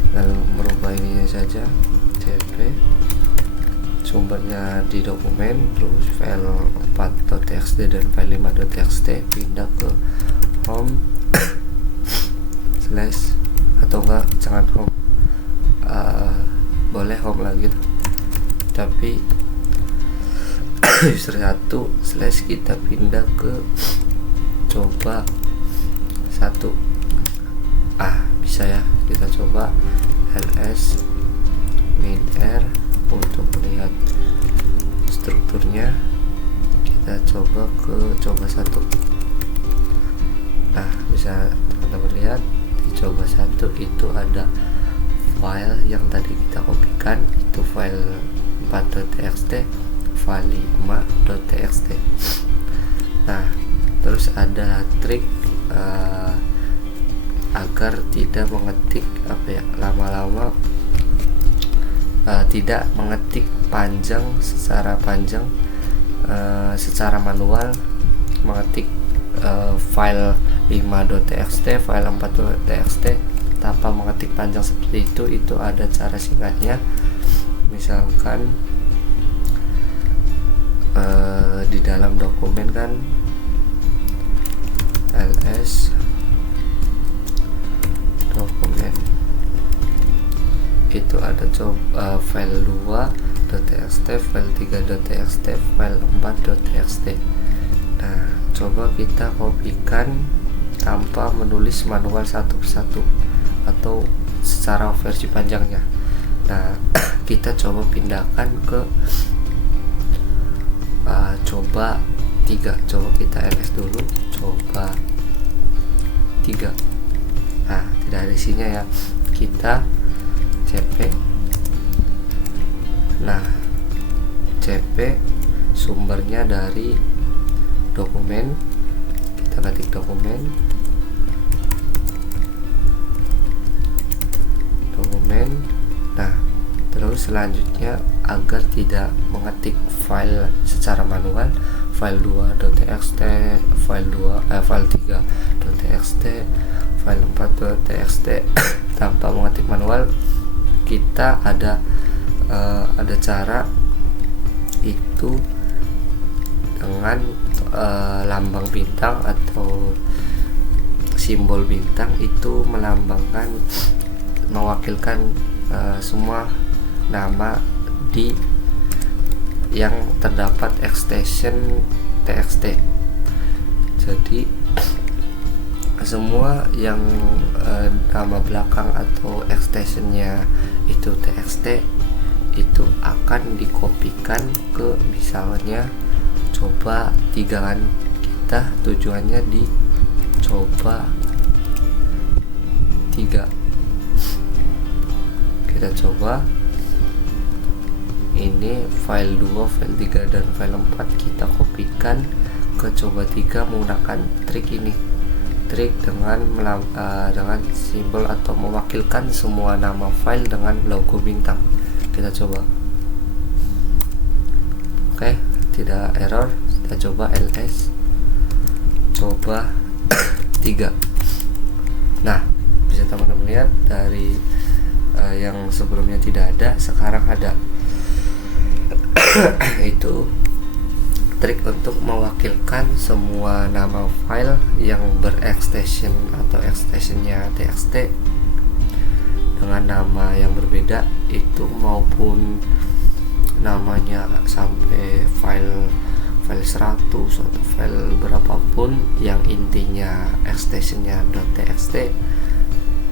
tinggal merubah ininya saja, cp sumbernya di dokumen, terus file 4.txt dan file 5.txt pindah ke home slash, atau enggak jangan home, boleh home lagi tapi user 1 slash kita pindah ke coba 1. Bisa ya, kita coba ls -r untuk melihat strukturnya. Kita coba ke coba 1. Nah, bisa teman-teman lihat di coba 1 itu ada file yang tadi kita kopikan, itu file 4.txt, file 5.txt. Nah, terus ada trik agar tidak mengetik lama-lama tidak mengetik secara manual, mengetik file 5.txt, file 4.txt tanpa mengetik panjang seperti itu ada cara singkatnya. Misalkan di dalam dokumen kan ls dokumen itu ada file 2.txt, file 3.txt, file 4.txt. Nah, coba kita kopikan tanpa menulis manual satu persatu atau secara versi panjangnya. Nah, kita coba pindahkan ke coba 3. Coba kita ls dulu, coba 3. Nah, tidak ada isinya ya, kita cp. Nah, cp sumbernya dari dokumen, kita ketik dokumen, nah terus selanjutnya agar tidak mengetik file secara manual, file 2.txt, file 3.txt, file 4.txt tanpa mengetik manual, kita ada cara itu dengan lambang bintang atau simbol bintang itu melambangkan, mewakilkan semua nama di yang terdapat extension txt. Jadi semua yang nama belakang atau extensionnya itu txt itu akan dikopikan ke misalnya coba 3 kan, kita tujuannya di coba 3. Kita coba ini file 2, file 3 dan file 4 kita kopikan ke coba 3 menggunakan trik ini, trik dengan simbol atau mewakilkan semua nama file dengan logo bintang. Kita coba. Oke, tidak error. Kita coba ls coba 3. Nah, bisa teman-teman lihat dari yang sebelumnya tidak ada, sekarang ada. Itu trik untuk mewakilkan semua nama file yang berextension atau extensionnya txt dengan nama yang berbeda itu, maupun namanya sampai file 100 atau file berapapun yang intinya extensionnya .txt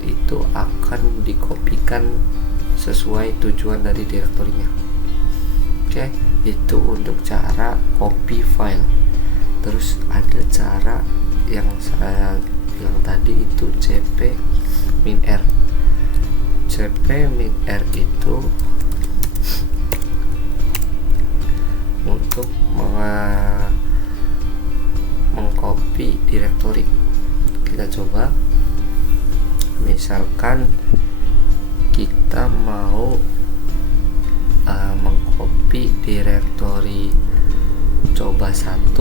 itu akan dikopikan sesuai tujuan dari direktorinya. Oke, itu untuk cara copy file. Terus ada cara yang saya bilang tadi itu cp-r. cp-r itu untuk mengcopy directory. Kita coba, misalkan kita mau mengcopy directory coba 1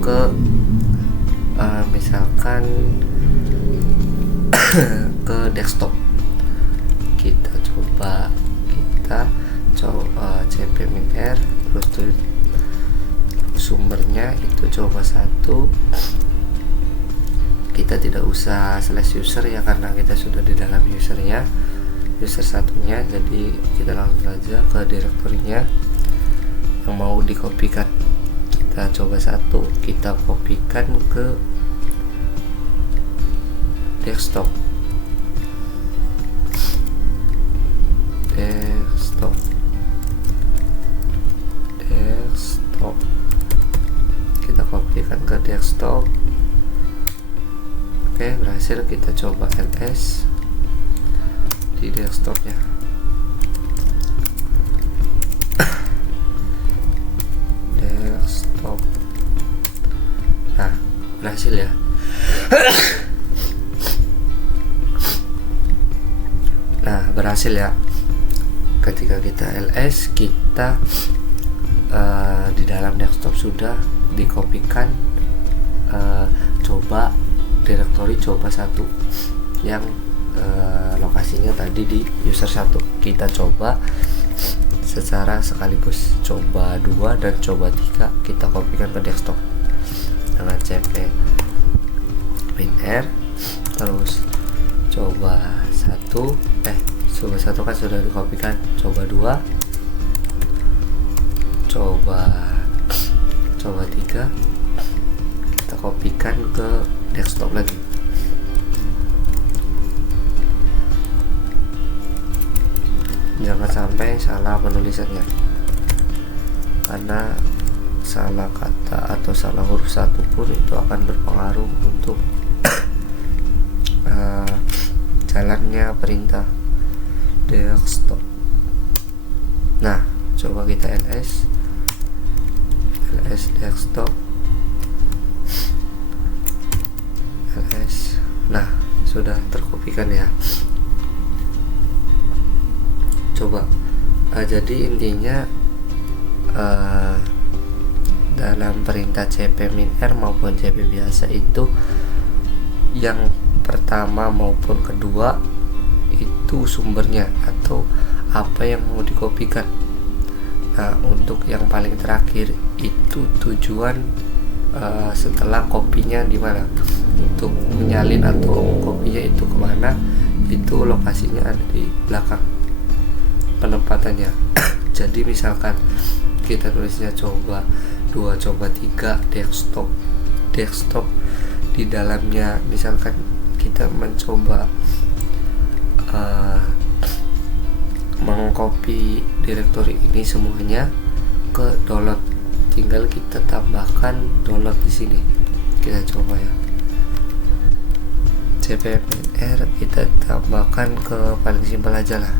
ke misalkan ke desktop. Kita coba cp-r terus tuh sumbernya itu coba 1. Kita tidak usah slash user ya, karena kita sudah di dalam user satunya, jadi kita langsung saja ke direktorinya yang mau dikopikan. Kita coba 1, kita kopikan ke desktop. Kita kopikan ke desktop. Oke, berhasil. Kita coba ls di desktopnya. Desktop. Nah, berhasil ya. Nah, berhasil ya. Ketika kita ls, kita di dalam desktop sudah dikopikan coba direktori coba 1 yang lokasinya tadi di user 1. Kita coba secara sekaligus, coba 2 dan coba 3 kita kopikan ke desktop dengan cp-r. Terus coba 1 coba 1 kan sudah dikopikan, coba 2, coba 3 kita kopikan ke desktop lagi. Jangan sampai salah penulisannya, karena salah kata atau salah huruf satu pun itu akan berpengaruh untuk jalannya perintah desktop. Nah, coba kita ls desktop ls. Nah, sudah terkopikan ya. Coba jadi intinya dalam perintah cp-r maupun cp biasa itu yang pertama maupun kedua itu sumbernya atau apa yang mau dikopikan. Nah, untuk yang paling terakhir itu tujuan setelah kopinya di mana, untuk menyalin atau kopinya itu kemana, itu lokasinya ada di belakang penempatannya. Jadi misalkan kita tulisnya coba 2, coba 3 desktop di dalamnya, misalkan kita mencoba mengcopy directory ini semuanya ke download, tinggal kita tambahkan download di sini. Kita coba ya, cpminr kita tambahkan ke paling simpel aja lah,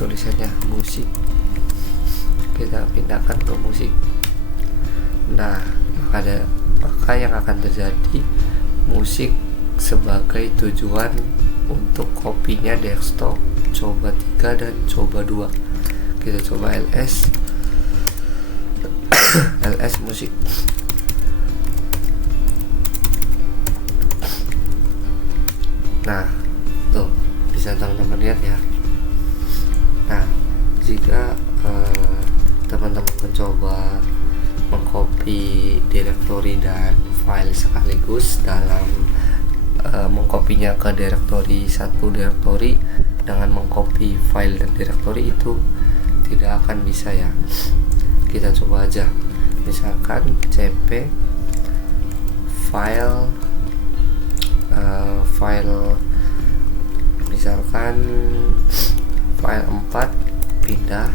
tulisannya musik, kita pindahkan ke musik. Nah, maka yang akan terjadi, musik sebagai tujuan untuk kopinya desktop coba 3 dan coba 2. Kita coba ls musik. Nah, tuh bisa teman-teman lihat ya. Nah, jika teman-teman mencoba mengcopy directory dan file sekaligus dalam mengkopinya ke satu directory dengan mengcopy file dan directory, itu tidak akan bisa ya. Kita coba aja, misalkan cp file misalkan file 4 pindah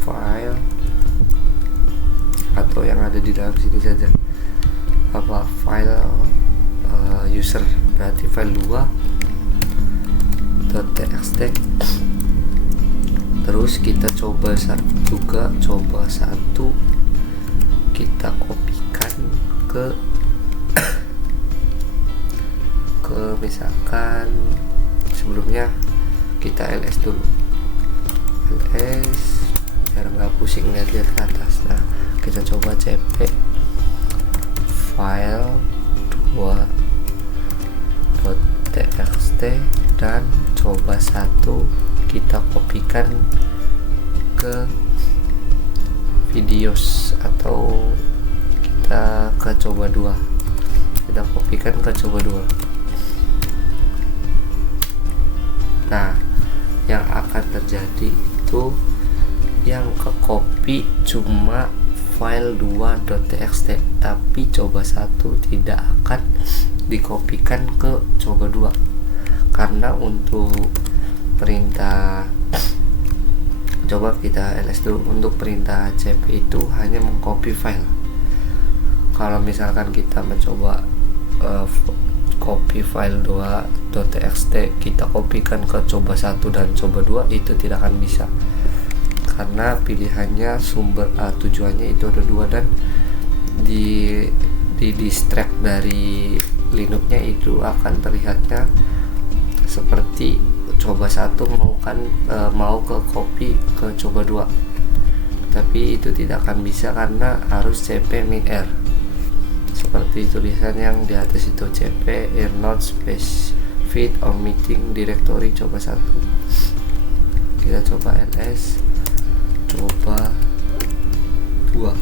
file, atau yang ada di dalam sini saja, file user, berarti file 2.txt. terus kita coba satu kita kopikan ke misalkan sebelumnya kita ls dulu, ls biar nggak pusing lihat-lihat ke atas. Nah, kita coba cp file 2.txt dan coba satu kita kopikan ke videos, atau kita ke coba 2, kita kopikan ke coba 2. Nah, yang akan terjadi itu yang ke copy cuma file 2.txt, tapi coba satu tidak akan dikopikan ke coba 2, karena untuk perintah, coba kita ls dulu, untuk perintah cp itu hanya mengcopy file. Kalau misalkan kita mencoba copy file 2.txt, kita kopikan ke coba 1 dan coba 2, itu tidak akan bisa, karena pilihannya sumber tujuannya itu ada 2, dan di distract dari Linuxnya itu akan terlihatnya seperti coba 1 mau ke copy ke coba 2, tapi itu tidak akan bisa karena harus cpminr, seperti tulisan yang di atas itu, cp ir not specified omitting directory coba 1. Kita coba ls coba 2,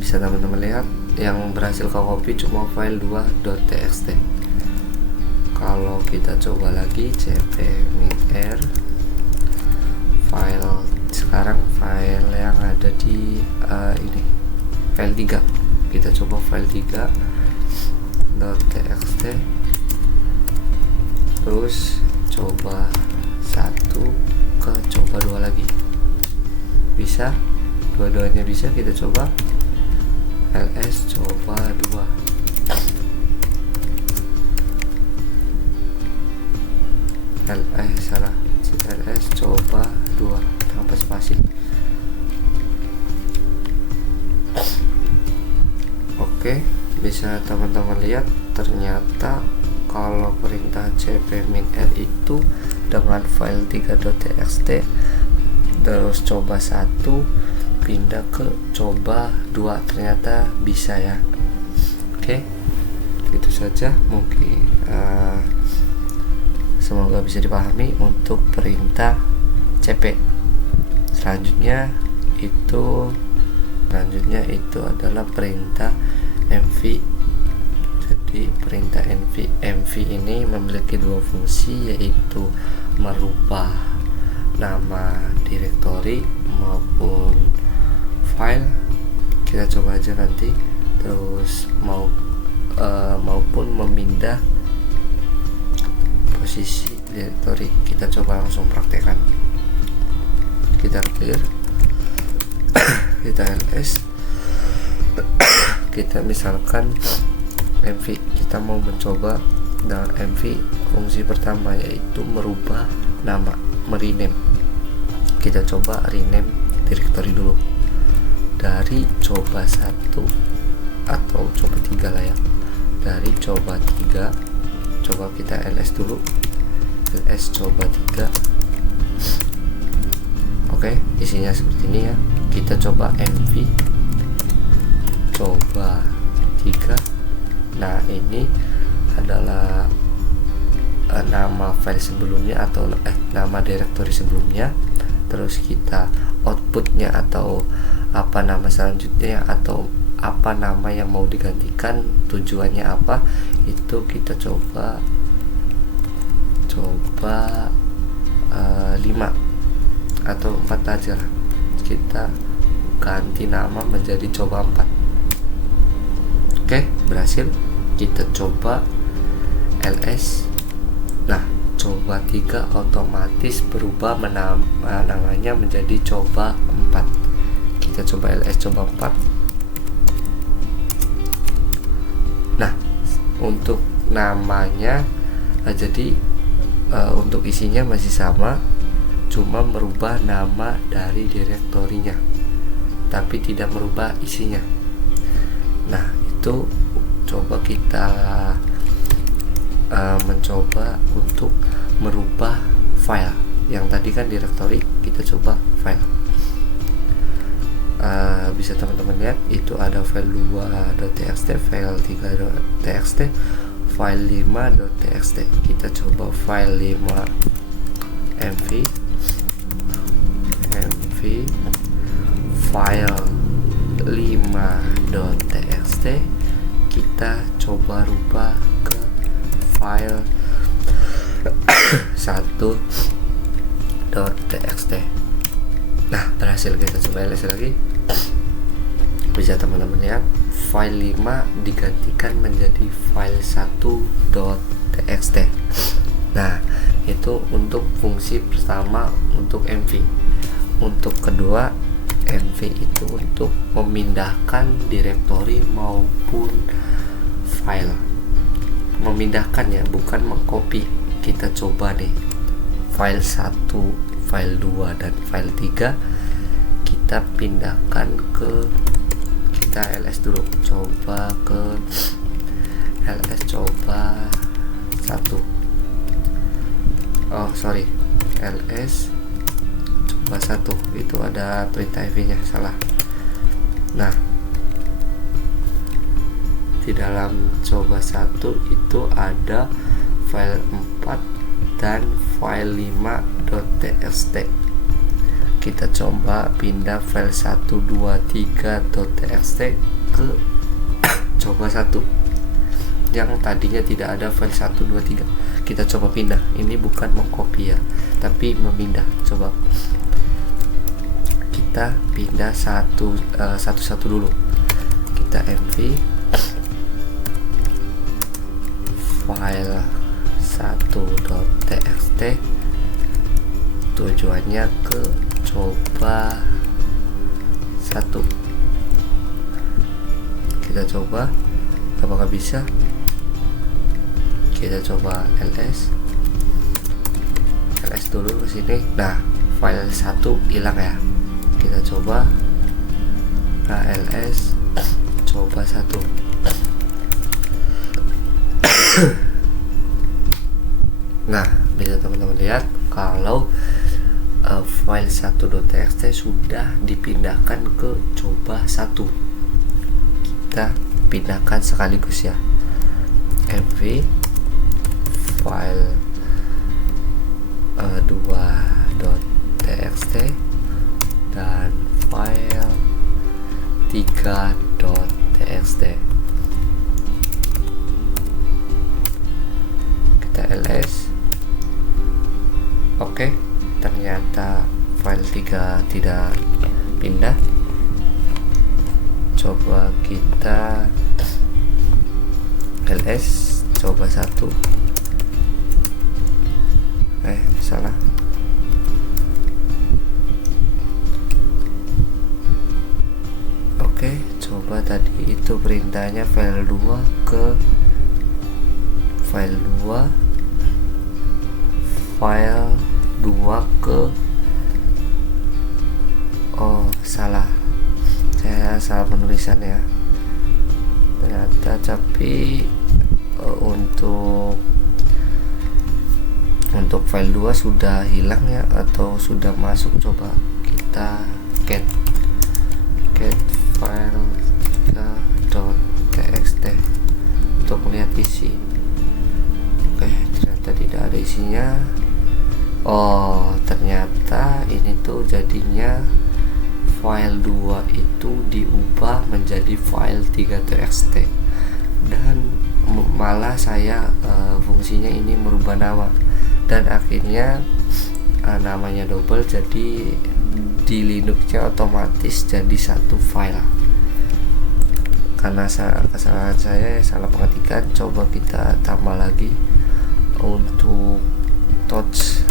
bisa teman-teman lihat yang berhasil ke copy cuma file 2.txt. Kalau kita coba lagi cpminr file, sekarang file yang ada di ini file 3, kita coba file 3.txt, terus coba 1 ke coba 2 lagi, bisa, dua-duanya bisa. Kita coba ls coba 2, ls coba 2 tanpa spasi. Oke, bisa teman-teman lihat ternyata kalau perintah cpminr itu dengan file 3.txt terus coba 1 pindah ke coba 2, ternyata bisa ya. Oke, itu saja, mungkin semoga bisa dipahami untuk perintah cp. Selanjutnya itu Selanjutnya itu adalah perintah mv. Jadi perintah mv ini memiliki dua fungsi, yaitu merubah nama direktori maupun file. Kita coba aja nanti. Terus maupun memindah posisi direktori. Kita coba langsung praktekkan. Kita clear, kita ls, kita misalkan mv, kita mau mencoba dengan mv fungsi pertama, yaitu merubah nama, merename. Kita coba rename directory dulu dari coba 1 atau coba 3 lah ya. Dari coba 3, coba kita ls dulu, ls coba 3. Oke, isinya seperti ini ya. Kita coba mv coba 3. Nah, ini adalah nama file sebelumnya atau nama direktori sebelumnya. Terus kita outputnya atau apa nama selanjutnya atau apa nama yang mau digantikan, tujuannya apa, itu kita coba 5 atau 4 aja lah. Kita ganti nama menjadi coba 4. Oke, berhasil. Kita coba ls. Nah, coba 3 otomatis berubah namanya menjadi coba 4. Kita coba ls coba 4. Nah, untuk namanya jadi untuk isinya masih sama, cuma merubah nama dari direktorinya, tapi tidak merubah isinya. Nah, itu coba kita mencoba untuk merubah file. Yang tadi kan direktori, kita coba file. Bisa teman-teman lihat, itu ada file 2.txt, file 3.txt, file 5.txt. Kita coba file 5 mv file 5.txt. Kita coba rubah ke file 1.txt. Nah, berhasil. Kita coba ls lagi. Bisa teman-teman lihat, file 5 digantikan menjadi file 1.txt. Nah, itu untuk fungsi pertama untuk mv. Untuk kedua, mv itu untuk memindahkan direktori maupun file. Memindahkan ya, bukan mengcopy. Kita coba nih, file 1, file 2 dan file 3 kita pindahkan ke, kita ls dulu, coba ke ls coba 1. Oh sorry, ls coba 1, itu ada perintah mv nya, salah. Nah, di dalam coba 1 itu ada file 4 dan file 5.txt. Kita coba pindah file 123.txt ke coba 1 yang tadinya tidak ada file 123. Kita coba pindah. Ini bukan mengcopy ya, tapi memindah. Coba kita pindah satu-satu dulu. Kita mv file 1.txt, tujuannya ke coba 1. Kita coba apakah bisa. Kita coba ls dulu ke sini. Nah, file 1 hilang ya. Kita coba ls coba 1. Nah, bisa teman-teman lihat kalau file 1.txt sudah dipindahkan ke coba 1. Kita pindahkan sekaligus ya. mv file 2.txt dan file 3.txt. Kita ls. Oke, ternyata file 3 tidak pindah. Coba kita ls, coba 1. Salah. Oke, coba tadi itu perintahnya file 2 ke file 2 ke salah, saya salah penulisan ya ternyata. Tapi untuk file 2 sudah hilang ya, atau sudah masuk. Coba kita cat file 3.txt untuk melihat isi. Oke, ternyata tidak ada isinya. Ternyata ini tuh jadinya file 2 itu diubah menjadi file 3.txt, dan malah saya fungsinya ini merubah nama, dan akhirnya namanya double. Jadi di Linuxnya otomatis jadi satu file karena kesalahan saya salah pengetikan. Coba kita tambah lagi untuk touch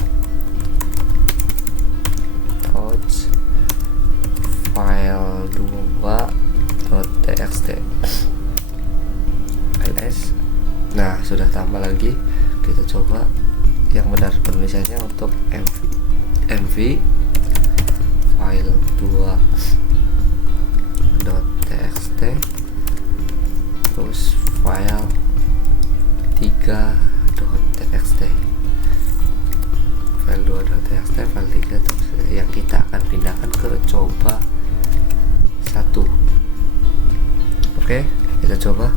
file 2.txt ls. Nah, sudah tambah lagi. Kita coba yang benar penulisannya untuk mv file 2.txt terus file 3.txt, file 2.txt, file 3.txt yang kita akan pindahkan ke coba 1. Oke, kita coba.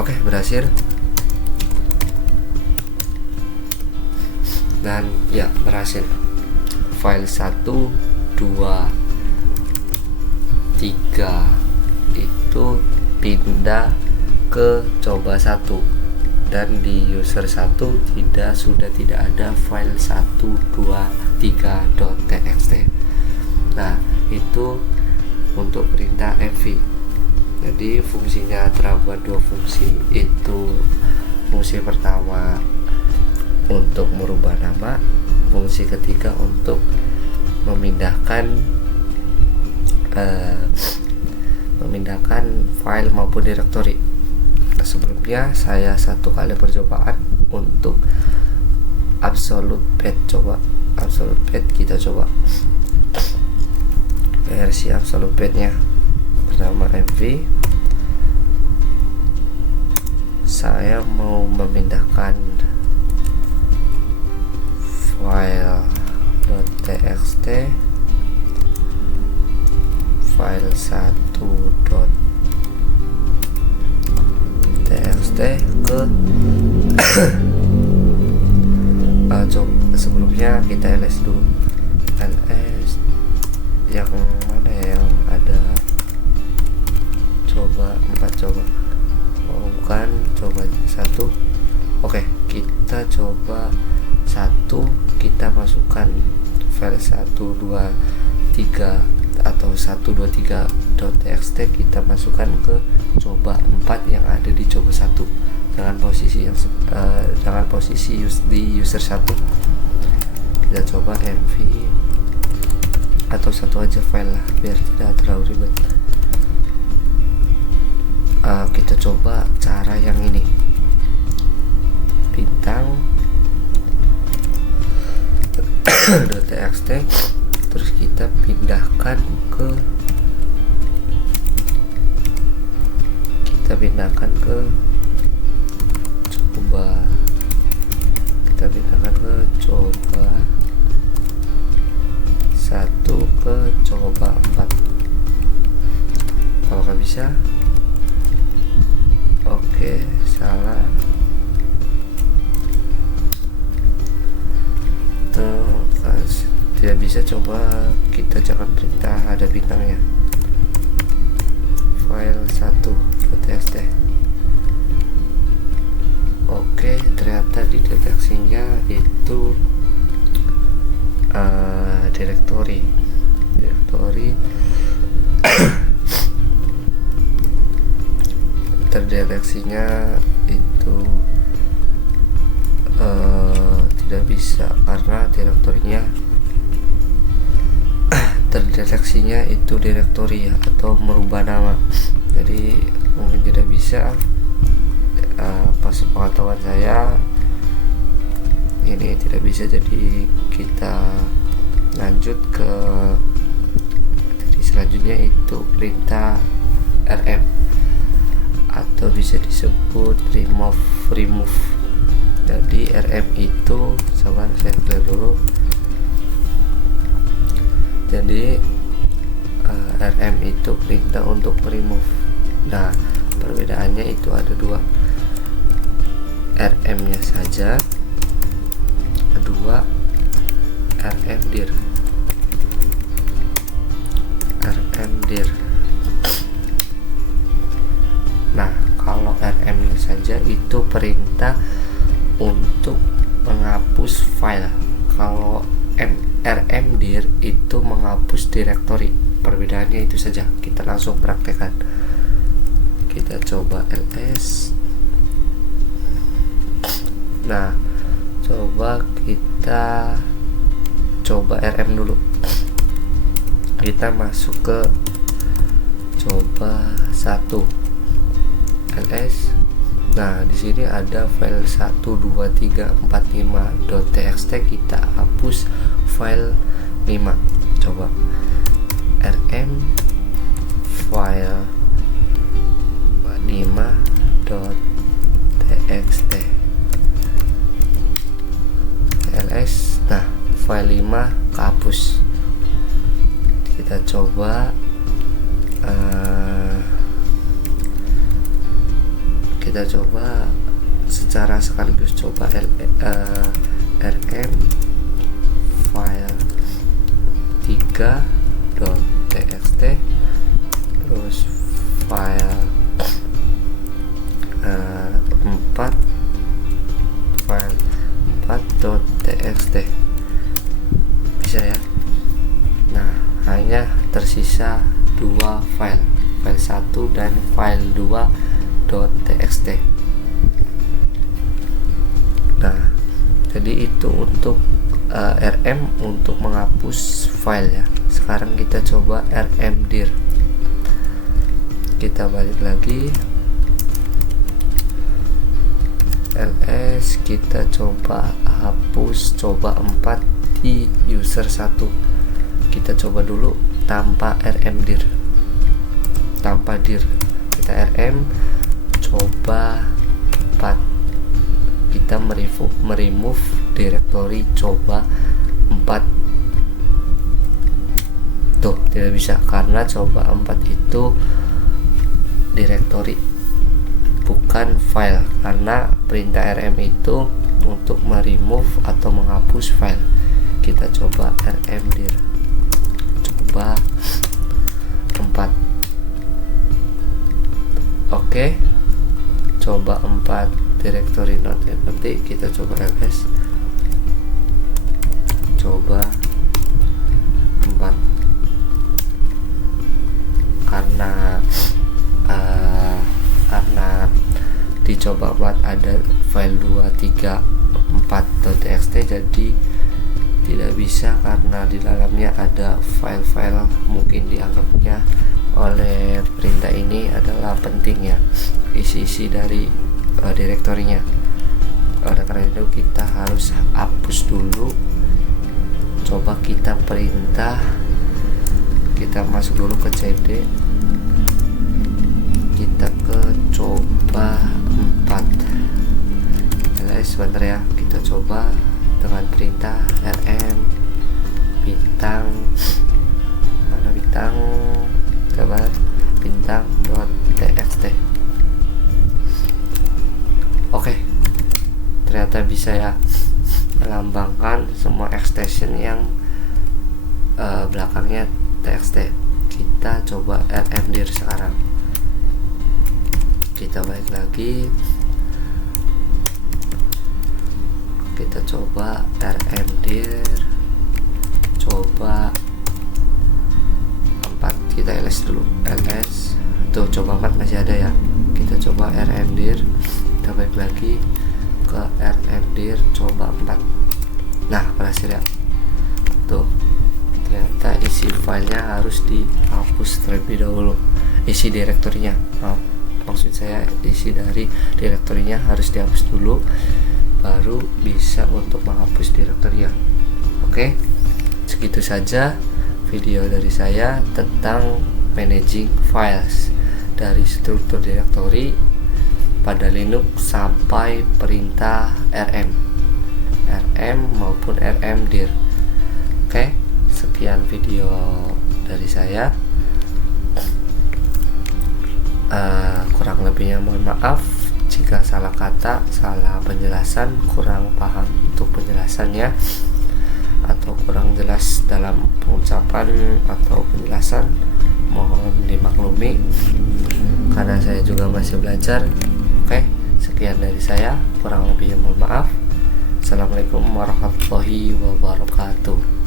Oke, berhasil. Dan ya, berhasil. File 1, 2, 3 itu pindah ke coba 1, dan di user 1 sudah tidak ada file 1, 2, 3.txt. Nah, itu untuk perintah mv. Jadi fungsinya terdapat 2 fungsi. Itu fungsi pertama untuk merubah nama, fungsi ketiga untuk memindahkan file maupun direktori. Sebelumnya saya 1 kali percobaan untuk absolute pet. Coba absolute pet, kita coba versi absolute pet-nya bernama mv. Saya mau memindahkan file .txt, file 1.txt ke sebelumnya kita ls dulu. ls yang mana ya, yang ada coba 4, coba bukan, coba 1. Oke, kita coba 1, kita masukkan file 1, 2, 3 atau 123.txt, kita masukkan ke coba 4 yang ada di coba 1 dengan posisi di user 1. Kita coba mv atau 1 aja file lah biar tidak terlalu ribet. Kita coba cara yang ini, bintang .txt, terus kita pindahkan ke coba, kita pindahkan ke coba 1 ke coba 4. Apakah bisa? Oke, salah. Tuh, tidak bisa, coba kita jangan perintah ada bintangnya. File 1.txt. Oke, ternyata dideteksinya itu direktori terdeteksinya itu tidak bisa karena direktorinya terdeteksinya itu direktori ya, atau merubah nama, jadi mungkin tidak bisa. Pas pengetahuan saya ini tidak bisa, jadi kita lanjut ke jadi selanjutnya itu perintah rm atau bisa disebut remove. Jadi rm itu, sabar saya clear dulu. Jadi rm itu perintah untuk remove. Nah, perbedaannya itu ada dua, rm nya saja, kedua rmdir. Nah, kalau rm nya saja itu perintah untuk menghapus file. Kalau rmdir itu menghapus direktori. Perbedaannya itu saja. Kita langsung praktekkan. Kita coba ls. Nah, kita coba rm dulu. Kita masuk ke coba 1 ls. Nah, di sini ada file 12345.txt, kita hapus file 5. Coba rm file 5.txt ls. Nah, file 5 kehapus. Kita coba secara sekaligus, coba rm file 3.txt terus file 4.txt. Bisa ya. Nah, hanya tersisa dua file 1 dan file 2.txt. Nah, jadi itu untuk rm untuk menghapus file ya. Sekarang kita coba rmdir. Kita balik lagi ls, kita coba hapus, coba 4 di user 1. Kita coba dulu tanpa rmdir, tanpa dir. Kita rm coba 4, kita meremove direktori coba 4. Tuh, tidak bisa karena coba 4 itu direktori bukan file, karena perintah rm itu untuk meremove atau menghapus file. Kita coba rmdir, coba 4. Oke, coba 4 directory not empty. Kita coba ls, coba 4. Karena dicoba 4 ada file 234.txt, jadi tidak bisa karena di dalamnya ada file-file, mungkin dianggapnya oleh perintah ini adalah penting ya, isi-isi dari direktorinya. Oleh karena itu kita harus hapus dulu. Coba kita perintah, kita masuk dulu ke cd, kita ke coba 4 sebentar ya. Kita coba dengan perintah rm bintang, mana bintang, coba bintang.txt. Oke, ternyata bisa ya melambangkan semua extension yang belakangnya txt. Kita coba rmdir sekarang. Kita balik lagi, kita coba rmdir, coba 4, kita ls dulu, ls tuh, coba 4 masih ada ya. Kita coba rmdir, kita balik lagi ke rmdir, coba 4. Nah, berhasil ya. Tuh, ternyata isi filenya harus dihapus terlebih dahulu, isi direktorinya. Maksud saya isi dari direktorinya harus dihapus dulu, baru bisa untuk menghapus direktorinya. Oke, segitu saja video dari saya tentang managing files dari struktur direktori pada Linux sampai perintah rm maupun rmdir. Oke, sekian video dari saya. Kurang lebihnya mohon maaf jika salah kata, salah penjelasan, kurang paham untuk penjelasannya, atau kurang jelas dalam pengucapan atau penjelasan, mohon dimaklumi karena saya juga masih belajar. Oke, sekian dari saya, kurang lebihnya mohon maaf. Assalamualaikum warahmatullahi wabarakatuh.